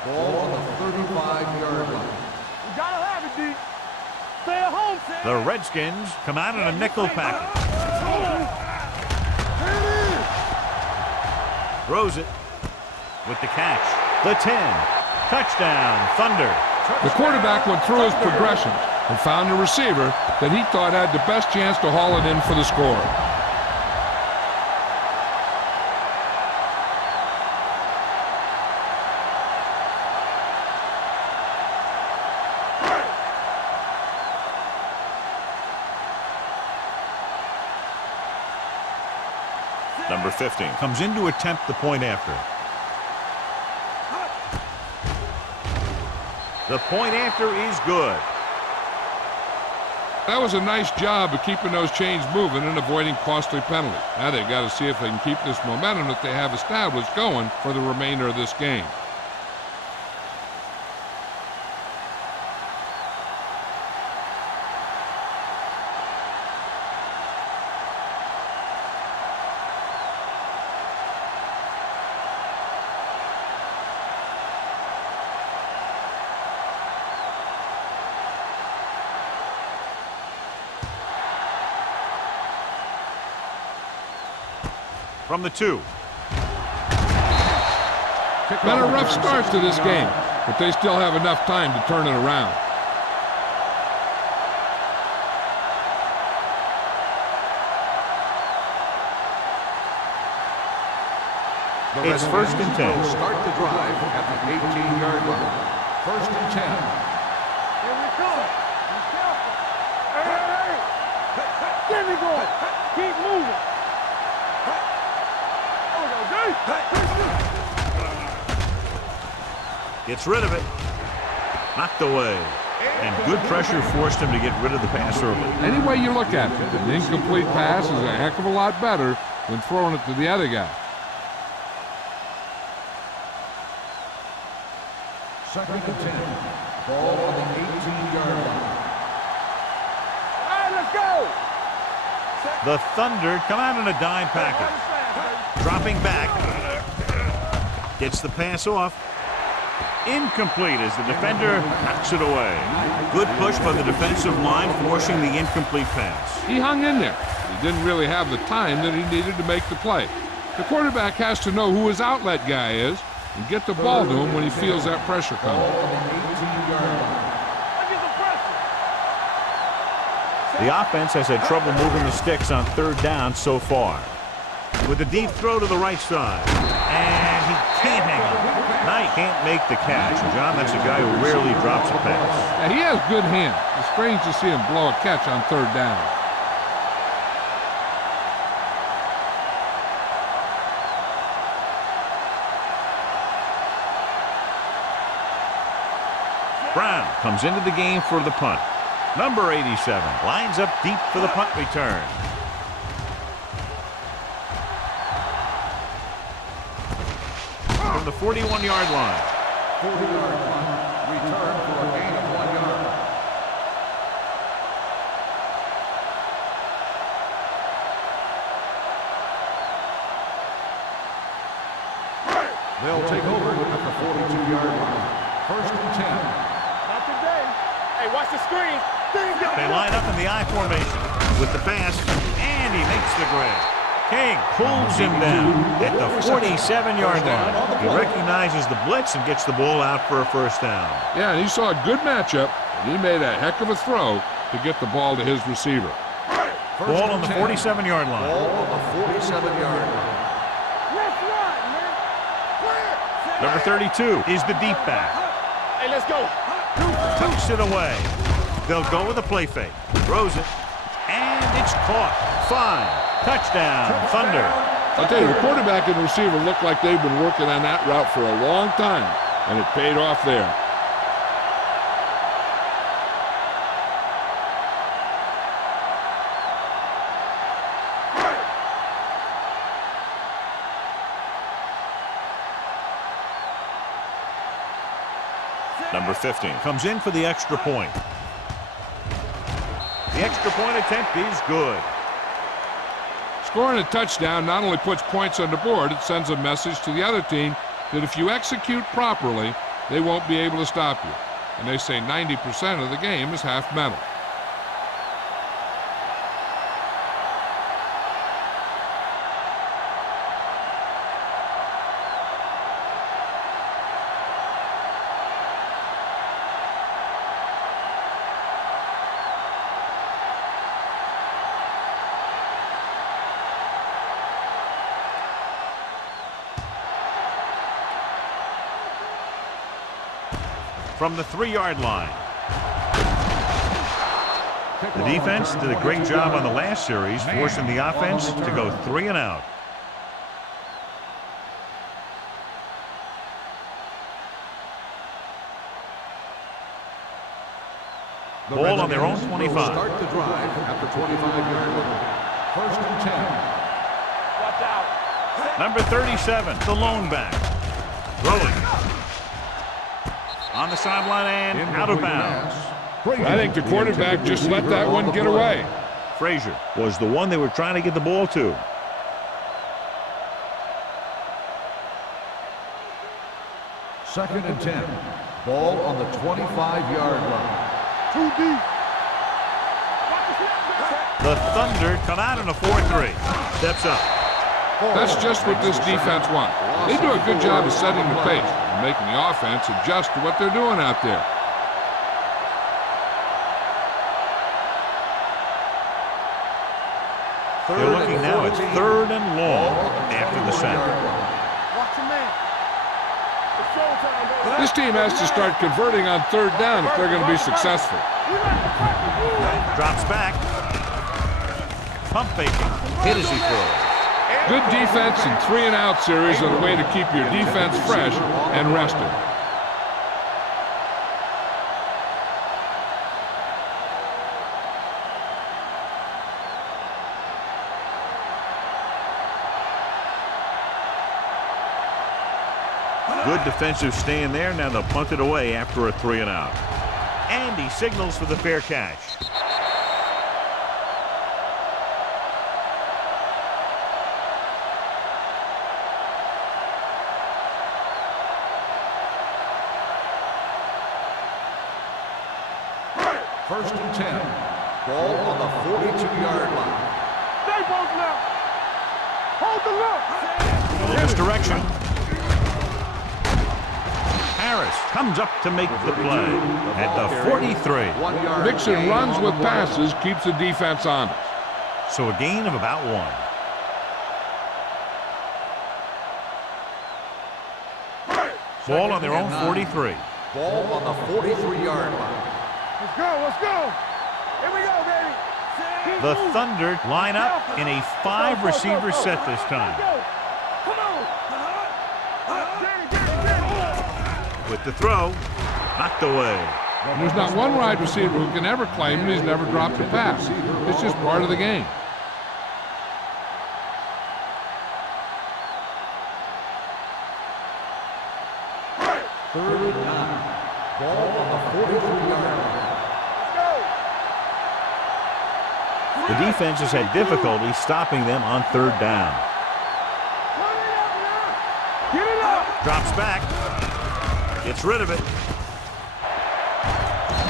Ball on the 35-yard line. You gotta have it, D. Stay at home, Sam. The Redskins come out in a nickel package. Throws it with the catch. The 10. Touchdown, Thunder. The quarterback went through his progressions and found a receiver that he thought had the best chance to haul it in for the score. Number 15 comes in to attempt the point after. The point after is good. That was a nice job of keeping those chains moving and avoiding costly penalties. Now they've got to see if they can keep this momentum that they have established going for the remainder of this game. From the 2. Been a rough start to this game, but they still have enough time to turn it around. It's first and 10. Start the drive at the 18-yard line. First and 10. Here we come. Be careful. Hey. There we go. Keep moving. Gets rid of it. Knocked away. And good pressure forced him to get rid of the pass early. Any way you look at it, an incomplete pass is a heck of a lot better than throwing it to the other guy. Second and 10. Ball on the 18-yard line. All right, let's go. The Thunder come out in a dime package. Dropping back. Gets the pass off. Incomplete as the defender knocks it away. Good push by the defensive line, forcing the incomplete pass. He hung in there. He didn't really have the time that he needed to make the play. The quarterback has to know who his outlet guy is and get the ball to him when he feels that pressure coming. The offense has had trouble moving the sticks on third down so far. With a deep throw to the right side. And he can't hang on. Knight can't make the catch. John, that's a guy who rarely drops a pass. Yeah, he has good hands. It's strange to see him blow a catch on third down. Brown comes into the game for the punt. Number 87 lines up deep for the punt return. From the 41-yard line. 40-yard punt. Return for a gain of 1 yard. They'll take over at the 42-yard line. First and 10. Not today. Hey, watch the screen. They line up in the I formation with the pass, and he makes the grab. King pulls him down at the 47-yard line. He recognizes the blitz and gets the ball out for a first down. Yeah, and he saw a good matchup, and he made a heck of a throw to get the ball to his receiver. Ball on the 47-yard line. Ball on the 47-yard line. Let's run, man. Clear. Number 32 is the deep back. Hey, let's go. Tucks it away. They'll go with a play fake. Throws it, and it's caught. 5. Touchdown, Thunder. I'll tell you, the quarterback and the receiver look like they've been working on that route for a long time, and it paid off there. Number 15 comes in for the extra point. The extra point attempt is good. Scoring a touchdown not only puts points on the board, it sends a message to the other team that if you execute properly, they won't be able to stop you. And they say 90% of the game is half mental. From the 3-yard line. The defense did a great job on the last series, forcing the offense to go 3 and out. Ball on their own 25. Start the drive at the 25-yard line. First and 10. Watch out. Number 37, the lone back. Throwing. On the sideline and out of bounds. I think the quarterback just let that one get away. Frazier was the one they were trying to get the ball to. Second and 10. Ball on the 25-yard line. Too deep. The Thunder come out in a 4-3. Steps up. That's just what this defense wants. They do a good job of setting the pace and making the offense adjust to what they're doing out there. They're looking now at 3rd and long after the sack. Watch your man. It's showtime, baby. This team has to start converting on 3rd down if they're going to be successful. Drops back. Pump faking. Hit as he throws. Good defense and 3-and-out series are the way to keep your defense fresh and rested. Good defensive stand there. Now they'll punt it away after a 3-and-out. And he signals for the fair catch. First and 10. Ball on the 42-yard line. Stay both now. Hold the look. A little misdirection. Harris comes up to make the play at the 43. 1 yard. Mixing runs with passes keeps the defense honest. So a gain of about 1. Ball on their own 43. Ball on the 43-yard line. Let's go. Let's go. Here we go, baby. The Thunder line up in a 5-receiver set this time. Come on. Get it. With the throw, knocked away. And there's not one wide receiver who can ever claim that he's never dropped a pass. It's just part of the game. Third and 9. Ball on the 43-yard line. The defense has had difficulty stopping them on third down. Get it up! Drops back. Gets rid of it.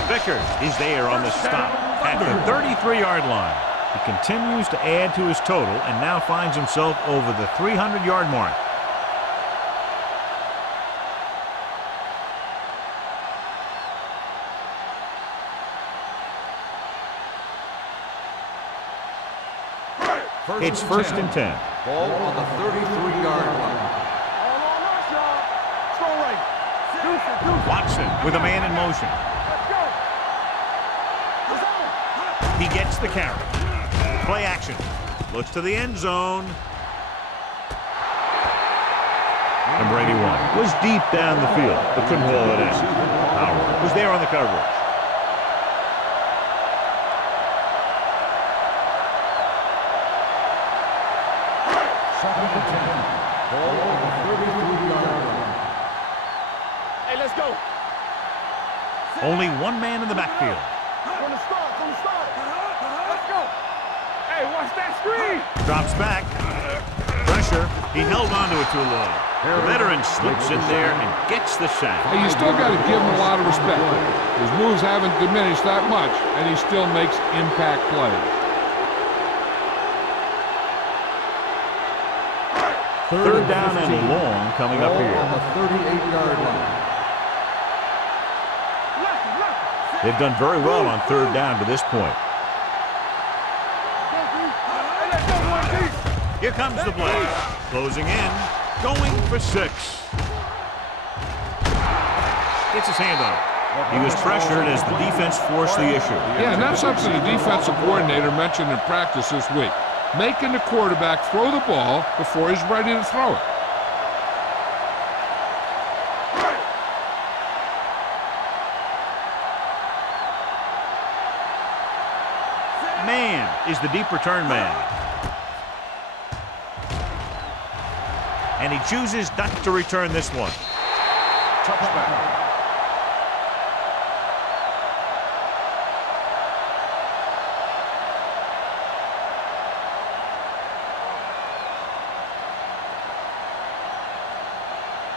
Vickers is there on the stop at the 33-yard line. He continues to add to his total and now finds himself over the 300-yard mark. It's first and 10. Ball on the 33-yard line. All on us, y'all. Strong right. Deuce it, deuce it. Watson with a man in motion. Let's go. Let's go. He gets the carry. Play action. Looks to the end zone. Number 81 was deep down the field, but couldn't haul it in. Howard was there on the coverage. Second and 10. Ball on the 33-yard line. Hey, let's go. Only one man in the backfield. From the start, from the start. Let's go. Hey, watch that screen. Drops back. Pressure. He held onto it too long. The veteran slips in there and gets the sack. Hey, you still got to give him a lot of respect. His moves haven't diminished that much, and he still makes impact plays. Third down and long coming up Ball here. on the 38-yard line. They've done very well on third down to this point. Here comes the blitz. Closing in. Going for 6. Gets his hand on it. He was pressured as the defense forced the issue. Yeah, and that's something the defensive coordinator mentioned in practice this week. Making the quarterback throw the ball before he's ready to throw it. Man is the deep return man. And he chooses not to return this one. Touchback.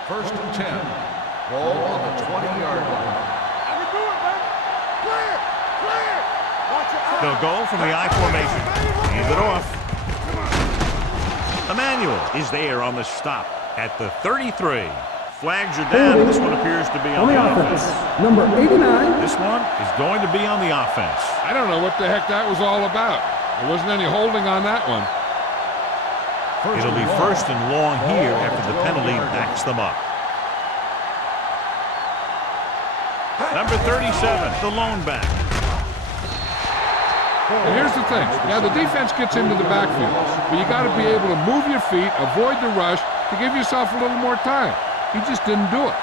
First and 10. Ball on the 20-yard line. I can do it, man. Clear, clear. Watch your They'll go from the I formation. Hand it off. Emmanuel is there on the stop at the 33. Flags are down, and this one appears to be on the offense. Number 89. This one is going to be on the offense. I don't know what the heck that was all about. There wasn't any holding on that one. It'll be first and long here after the penalty backs them up. Number 37, the lone back. And here's the thing. Yeah, the defense gets into the backfield, but you got to be able to move your feet, avoid the rush, to give yourself a little more time. He just didn't do it.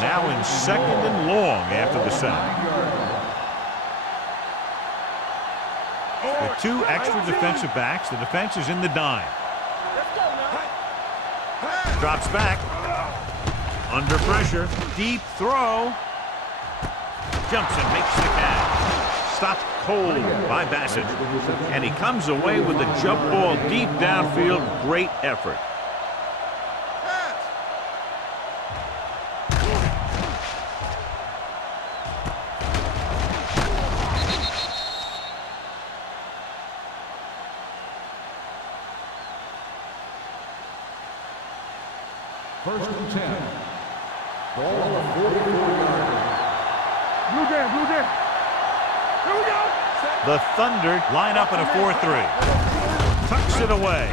Now in second and long after the sack. With 2 extra defensive backs, the defense is in the dime. Drops back. Under pressure. Deep throw. Jumps and makes the catch. Stopped cold by Bassett. And he comes away with a jump ball deep downfield. Great effort. First and 10. Ball on the 44-yard line. Blue jam, blue jam. Here we go. The Thunder line up in a 4-3. Tucks it away.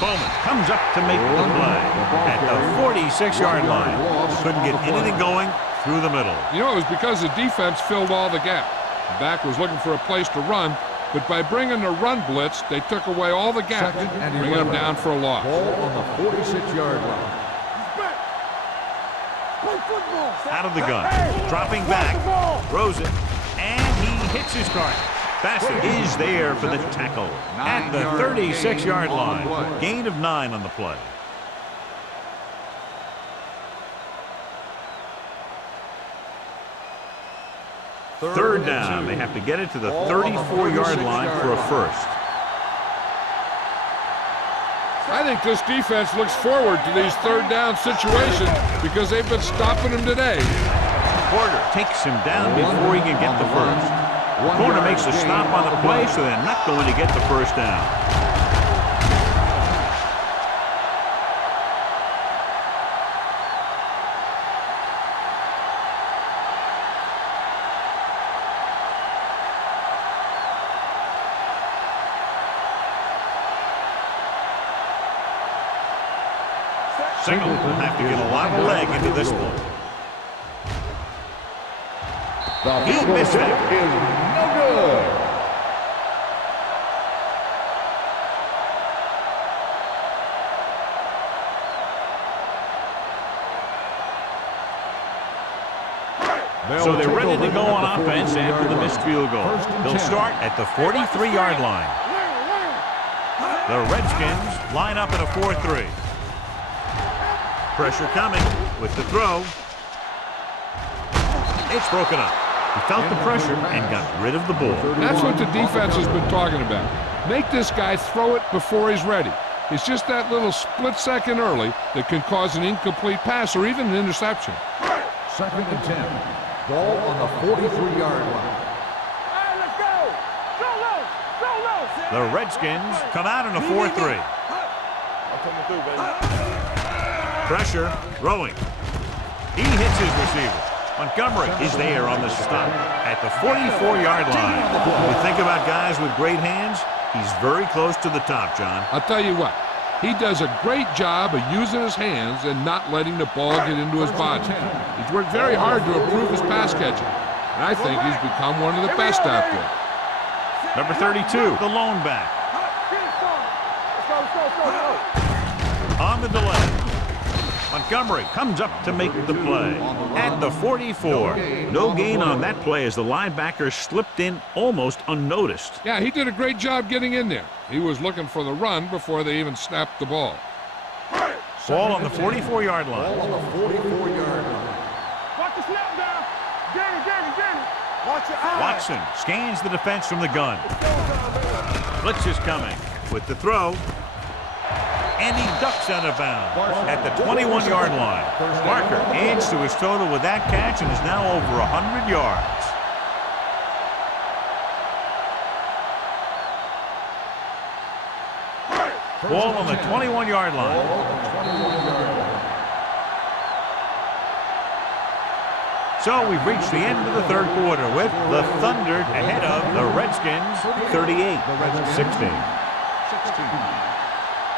Bowman comes up to make the play at the 46-yard line. Couldn't get anything going through the middle. You know, it was because the defense filled all the gap. The back was looking for a place to run, but by bringing the run blitz, they took away all the gap, Second and bringing them 11. down for a loss. Ball on the 46-yard line. Play football. Out of the gun. Dropping back. Throws it. And he hits his target. Bassett is there for the tackle at the 36-yard line. Gain of 9 on the play. Third down. They have to get it to the 34-yard line for a first. I think this defense looks forward to these third down situations because they've been stopping them today. Porter takes him down before he can get the first. The corner makes a stop on the play, so they're not going to get the first down. Single will have to get a lot of leg into this one. He missed it. Is no good. So they're ready to go on offense after the missed field goal. They'll start at the 43-yard line. The Redskins line up in a 4-3. Pressure coming with the throw. It's broken up. He felt the pressure and got rid of the ball. That's what the defense has been talking about. Make this guy throw it before he's ready. It's just that little split second early that can cause an incomplete pass or even an interception. 2nd and 10. Ball on the 43-yard line. All right, let's go. Go low. Go low. The Redskins come out in a 4-3. Pressure, throwing. He hits his receiver. Montgomery is there on the stop at the 44-yard line. When you think about guys with great hands, he's very close to the top, John. I'll tell you what, he does a great job of using his hands and not letting the ball get into his body. He's worked very hard to improve his pass catching, and I think he's become one of the best out there. Number 32, the lone back. On the delay. Montgomery comes up to make the play at the 44. No gain on that play as the linebacker slipped in almost unnoticed. Yeah, he did a great job getting in there. He was looking for the run before they even snapped the ball. Ball on the 44-yard line. Ball on the 44-yard line. Watch the snap down. Get it. Watch your eyes. Watson scans the defense from the gun. Blitz is coming with the throw. And he ducks out of bounds at the 21-yard line. Barker adds to his total with that catch and is now over 100 yards. Ball on the 21-yard line. So we've reached the end of the third quarter with the Thunder ahead of the Redskins 38-16.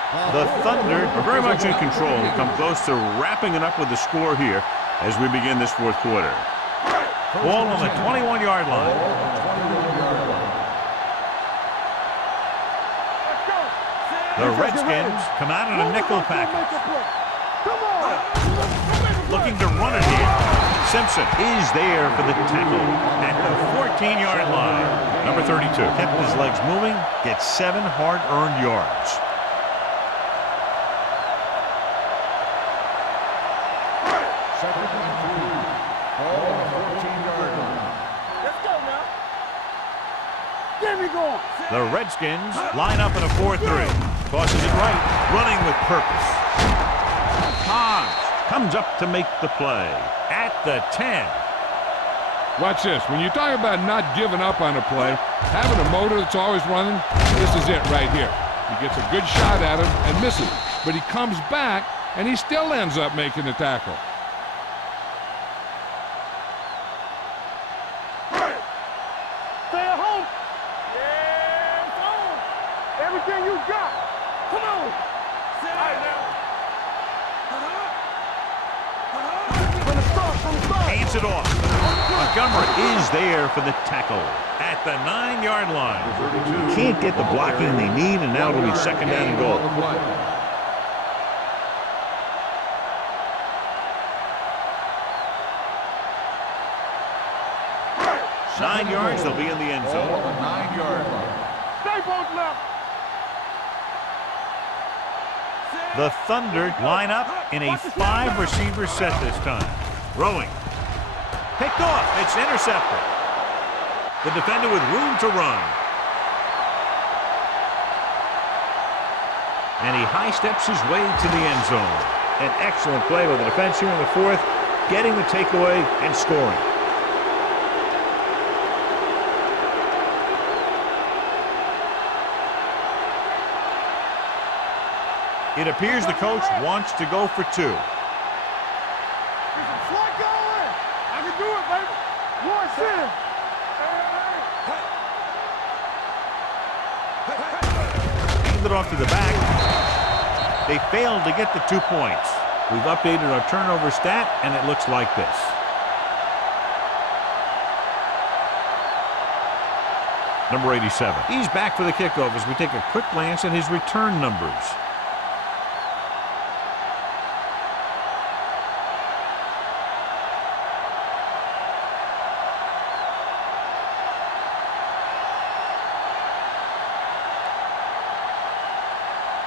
The Thunder are very much in control and come close to wrapping it up with the score here as we begin this fourth quarter. Ball on the 21-yard line. The Redskins come out in a nickel package. Looking to run it here. Simpson is there for the tackle at the 14-yard line. Number 32 kept his legs moving, gets 7 hard-earned yards. The Redskins line up in a 4-3. Tosses it right, running with purpose. Hobbs comes up to make the play at the 10. Watch this. When you talk about not giving up on a play, having a motor that's always running, this is it right here. He gets a good shot at him and misses, but he comes back and he still ends up making the tackle. Stay at home. Yeah, it's on. Everything you got. Come on. All right, now. From the start. Hands it off. Montgomery is there for the tackle at the 9-yard line. Can't get the blocking they need, and now it'll be second down and goal. 9 yards, they'll be in the end zone. Ball on the 9-yard line. Stay both left. The Thunder line up in a 5-receiver set this time. Throwing. Picked off. It's intercepted. The defender with room to run. And he high steps his way to the end zone. An excellent play by the defense here in the 4th, getting the takeaway and scoring. It appears the coach wants to go for 2. Slide going. I can do it, baby. One sin. Hand it off to the back. They failed to get the 2 points. We've updated our turnover stat, and it looks like this. Number 87. He's back for the kickoff as we take a quick glance at his return numbers.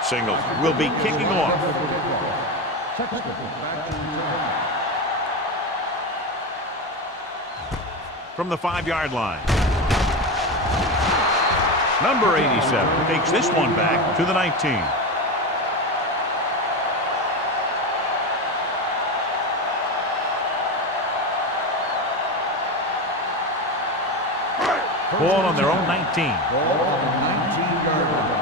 Singles will be kicking off. From the 5-yard line. Number 87 takes this one back to the 19. Ball on their own 19. Ball on the 19-yard line.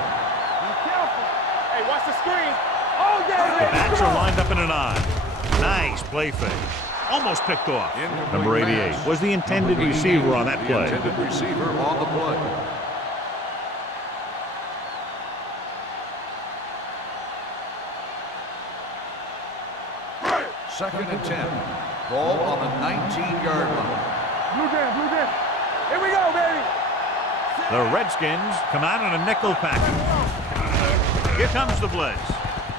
Watch the screen. Oh, yeah. The backs are lined up in an eye. Nice play fake. Almost picked off. Number 88 was the intended receiver on that play. The intended receiver on the play. Second and 10. Ball on the 19-yard line. Blue down. Here we go, baby. The Redskins come out in a nickel package. Here comes the blitz.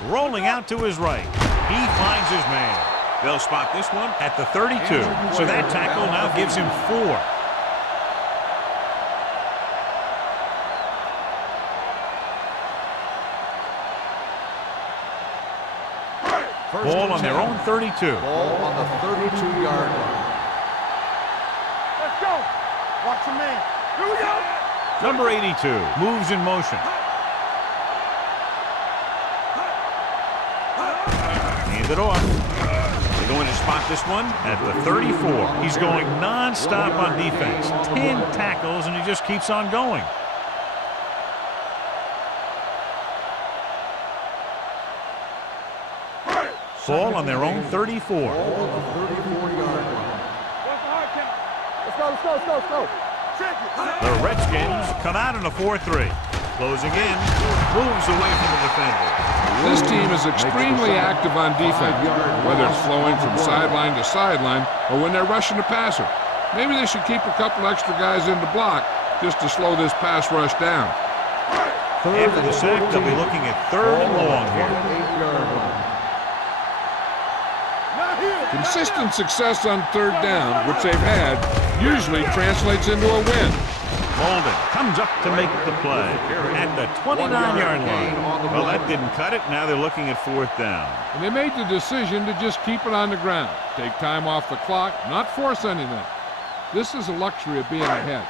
Rolling out to his right. He finds his man. They'll spot this one at the 32. So that tackle now gives him 4. Ball on their own 32. Ball on the 32-yard line. Let's go. Watch your man. Here we go. Number 82 moves in motion. Hand it off. They're going to spot this one at the 34. He's going non-stop on defense. 10 tackles, and he just keeps on going. Ball on their own 34. Ball on the 34-yard line. What's the hard count? Let's go. Check it. The Redskins come out in a 4-3. Closing in, moves away from the defender. This team is extremely active on defense, whether it's flowing from sideline to sideline or when they're rushing the passer. Maybe they should keep a couple extra guys in the block just to slow this pass rush down. After the sack, they'll be looking at 3rd and long here. Consistent success on 3rd down, which they've had, usually translates into a win. Molden comes up to make the play at the 29-yard line. Well, that didn't cut it. Now they're looking at 4th down. And they made the decision to just keep it on the ground. Take time off the clock, not force anything. This is a luxury of being ahead.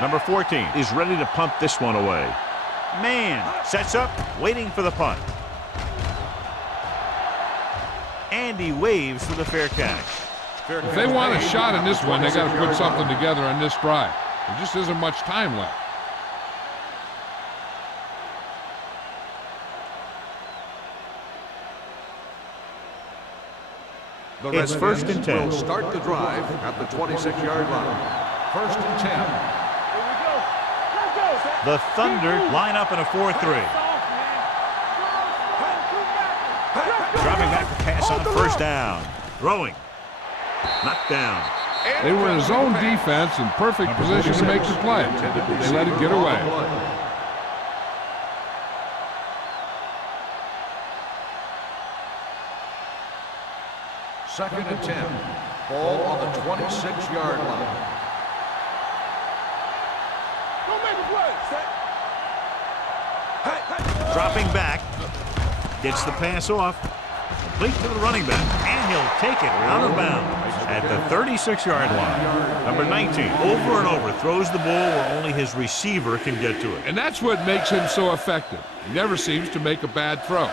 Number 14 is ready to punt this one away. Man sets up, waiting for the punt. And he waves for the fair catch. If they want a shot in this one, they got to put something together on this drive. There just isn't much time left. It's 1st and 10. Will start the drive at the 26-yard line. 1st and 10. Here we go. Let's go. The Thunder line up in a 4-3. Dropping back to pass on 1st down. Throwing. Knocked down. They were in his own defense in perfect position to make the play. They let it get away. Second and 10. Ball on the 26-yard line. Don't make a play. Dropping back. Gets the pass off. Complete to the running back. And he'll take it out of bounds at the 36-yard line. Number 19, over and over, throws the ball where only his receiver can get to it. And that's what makes him so effective. He never seems to make a bad throw.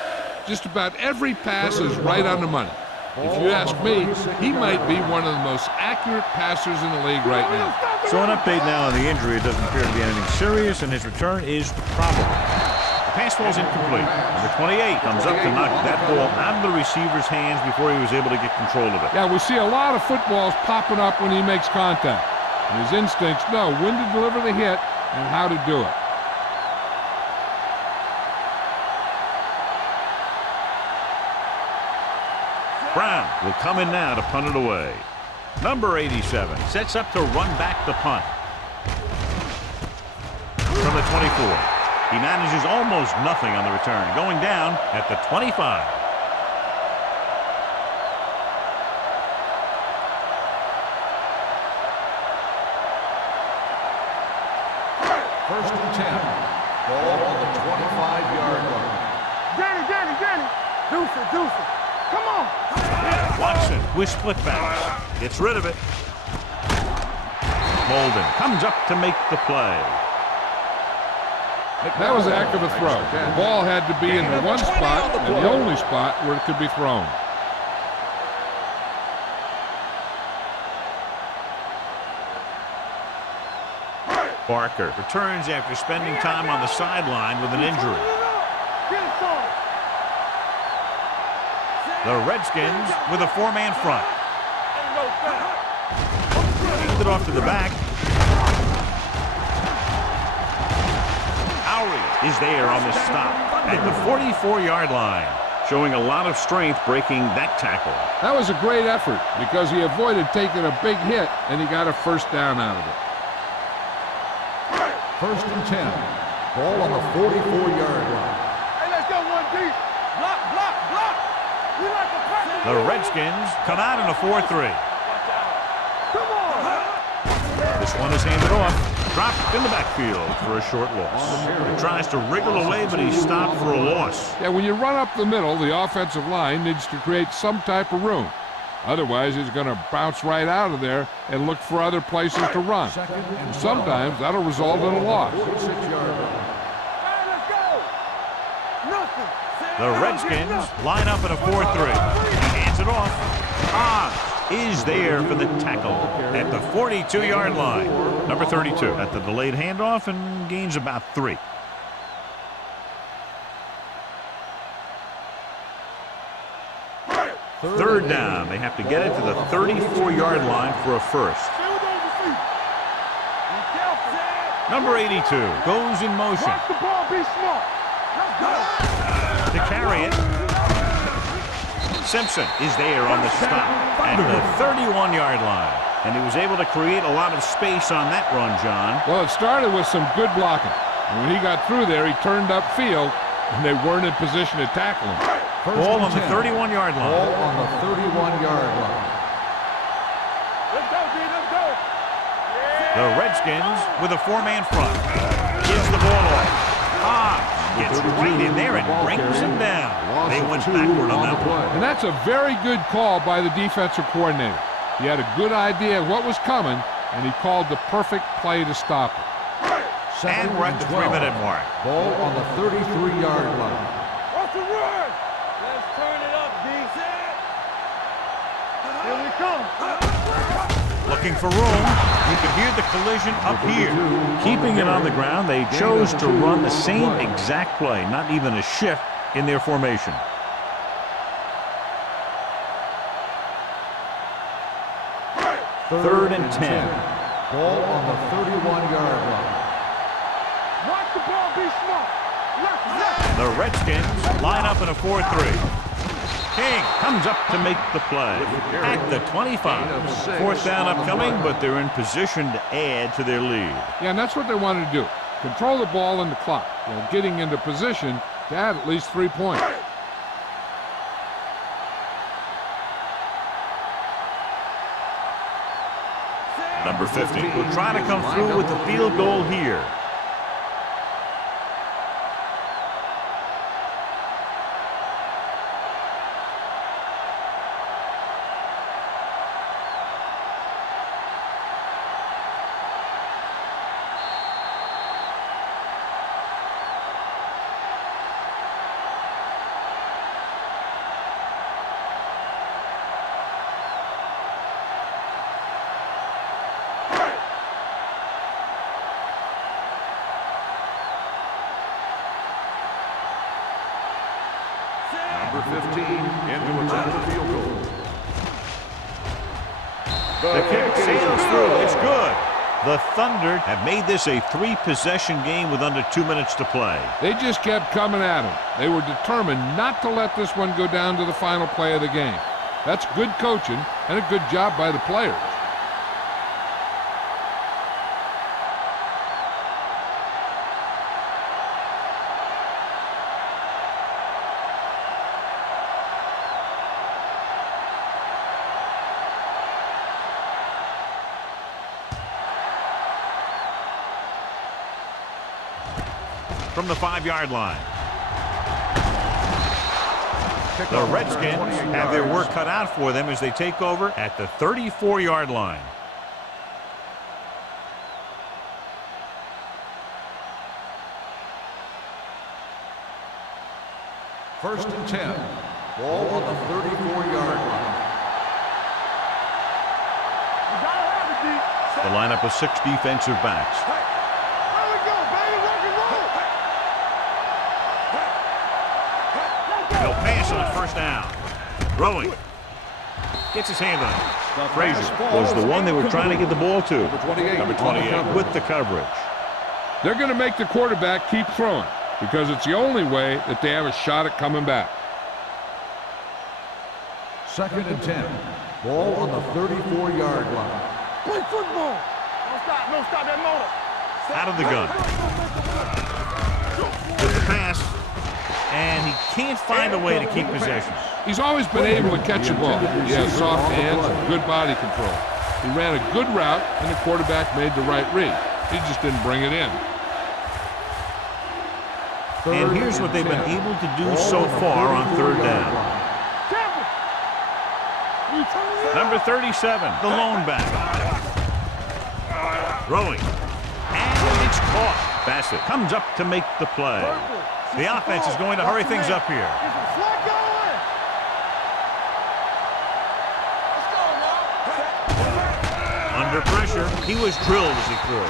Just about every pass is right on the money. If you ask me, he might be one of the most accurate passers in the league right now. So an update now on the injury. It doesn't appear to be anything serious, and his return is probable. The pass falls incomplete. Number 28 comes up to knock that ball out of the receiver's hands before he was able to get control of it. Yeah, we see a lot of footballs popping up when he makes contact. And his instincts know when to deliver the hit and how to do it. Brown will come in now to punt it away. Number 87 sets up to run back the punt. From the 24, he manages almost nothing on the return, going down at the 25. First and 10. Ball on the 25-yard line. Danny. Deuce it. Come on. Watson with split back. Gets rid of it. Molden comes up to make the play. That was a heck of a throw. The ball had to be in the one spot and the only spot where it could be thrown. Barker returns after spending time on the sideline with an injury. The Redskins with a four-man front. Handed it off to the back. Lowry is there on the stop at the 44-yard line, showing a lot of strength breaking that tackle. That was a great effort because he avoided taking a big hit and he got a first down out of it. First and 10. Ball on the 44-yard line. Hey, let's go one deep. Block. We like a pressure. The Redskins come out in a 4-3. Come on. This one is handed off. Dropped in the backfield for a short loss. He tries to wriggle away, but he's stopped for a loss. Yeah, when you run up the middle, the offensive line needs to create some type of room. Otherwise, he's going to bounce right out of there and look for other places to run. And sometimes that'll result in a loss. The Redskins line up in a 4-3. He hands it off. Is there for the tackle at the 42-yard line. Number 32 at the delayed handoff and gains about 3. Third down. They have to get it to the 34-yard line for a first. Number 82 goes in motion. Watch the ball, be smart. To carry it. Simpson is there on the stop at the 31-yard line. And he was able to create a lot of space on that run, John. Well, it started with some good blocking. And when he got through there, he turned upfield, and they weren't in position to tackle him. Ball on the 31-yard line. Ball on the 31-yard line. Let's go, D. Let's go. The Redskins with a four-man front. Gives the ball off. Gets right in there and brings him down. They went backward on that play. And that's a very good call by the defensive coordinator. He had a good idea of what was coming, and he called the perfect play to stop it. And we're at the 3-minute mark. Ball on the 33-yard line. What's the word? Let's turn it up, D. Here we come. Looking for room. You can hear the collision up here. Keeping it on the ground, they chose to run the same exact play, not even a shift in their formation. Third and 10. Ball on the 31-yard line. Watch the ball, be smart. Left. The Redskins line up in a 4-3. King comes up to make the play at the 25. Fourth down upcoming, but they're in position to add to their lead. Yeah, and that's what they wanted to do. Control the ball in the clock while getting into position to add at least 3 points. Number 50 will try to come through with the field goal here. Number 15 into attempt the field goal. The kick sails through. It's good. The Thunder have made this a 3-possession game with under 2 minutes to play. They just kept coming at him. They were determined not to let this one go down to the final play of the game. That's good coaching and a good job by the players. From the 5-yard line. The Redskins have their work cut out for them as they take over at the 34-yard line. First and 10. Ball on the 34-yard line. The lineup of 6 defensive backs. They'll pass on first down. Throwing. Gets his hand on it. Frazier was the one they were trying to get the ball to. Number 28 with the coverage. They're going to make the quarterback keep throwing because it's the only way that they have a shot at coming back. Second and 10. Ball on the 34-yard line. Play football. Don't stop that motor. Out of the gun. With the pass. And he can't find a way to keep possession. He's always been able to catch a ball. He has soft hands and good body control. He ran a good route, and the quarterback made the right read. He just didn't bring it in. And here's what they've been able to do so far on third down. Number 37, the lone back. Throwing. And it's caught. Bassett comes up to make the play. The offense is going to hurry things up here. Under pressure, he was drilled as he threw.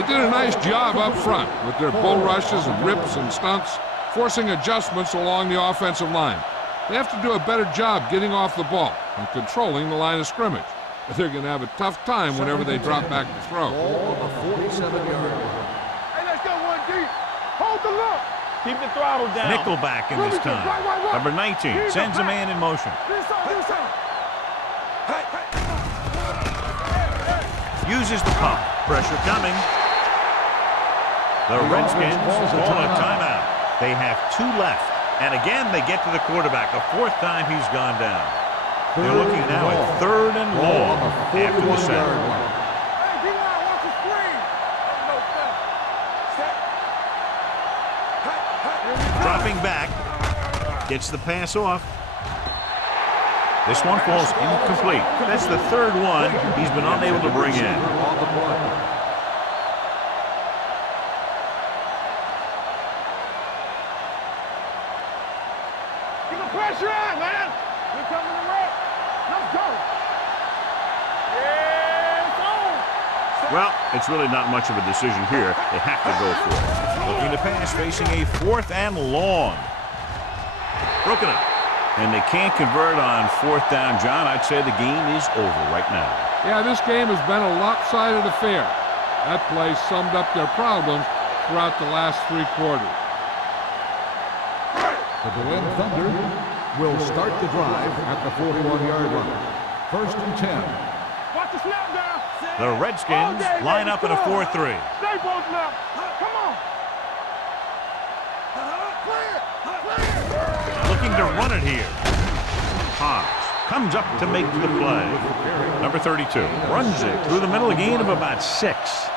They did a nice job up front with their bull rushes and rips and stunts, forcing adjustments along the offensive line. They have to do a better job getting off the ball and controlling the line of scrimmage. But they're going to have a tough time whenever they drop back to throw. Ball on the 47-yard line. Hey, let's go one deep. Hold the look. Keep the throttle down. Nickelback in this time. Number 19 sends a man in motion. Uses the pump. Pressure coming. The Redskins call a timeout. They have 2 left. And again, they get to the quarterback. The 4th time he's gone down. They're looking now at 3rd and long after the set. Dropping back, gets the pass off. This one falls incomplete. That's the 3rd one he's been unable to bring in. Get the pressure on, man. We're coming to work. Let's go. Yeah, it's on. Well, it's really not much of a decision here. They have to go for it. Looking to pass, facing a 4th and long. Broken up. And they can't convert on 4th down, John. I'd say the game is over right now. Yeah, this game has been a lopsided affair. That play summed up their problems throughout the last 3 quarters. The Berlin Thunder will start the drive at the 41-yard line. First and 10. Watch the snap down. The Redskins line up in a 4-3. Stay both now. Come on. Looking to run it here. Hobbs comes up to make the play. Number 32 runs it through the middle, a gain of about 6.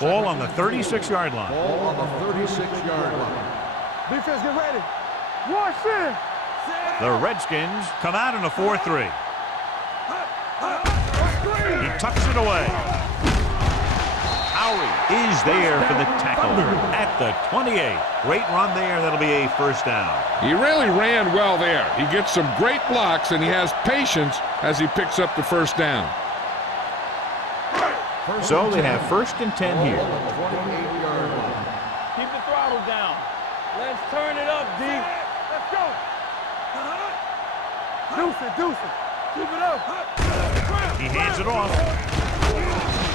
Ball on the 36-yard line. Ball on the 36-yard line. Defense, get ready. Watch in. The Redskins come out in a 4-3. He tucks it away. Howie is there for the tackle at the 28. Great run there. That'll be a first down. He really ran well there. He gets some great blocks, and he has patience as he picks up the first down. So they have 1st and 10 here. $28 line. Keep the throttle down. Let's turn it up, D. Let's go. Deuce it. Keep it up. He hands it off.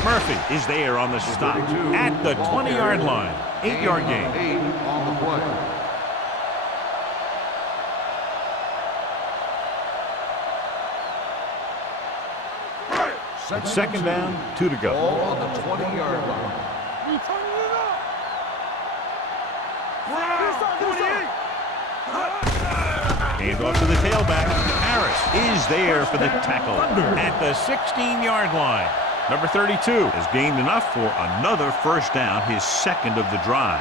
Murphy is there on the stop at the 20-yard line. 8-yard gain. 8 on the play. It's 2nd down, 2 to go. Ball on the 20-yard line. We turning it up. Hand off to the tailback. Harris is there for the tackle at the 16-yard line. Number 32 has gained enough for another first down, his 2nd of the drive.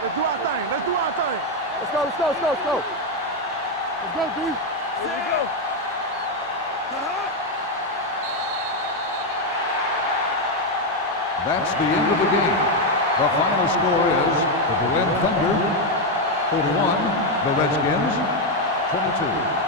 Let's do our thing. Let's go. Let's go, D. Here we go. That's the end of the game. The final score is the Berlin Thunder 41, the Redskins 22.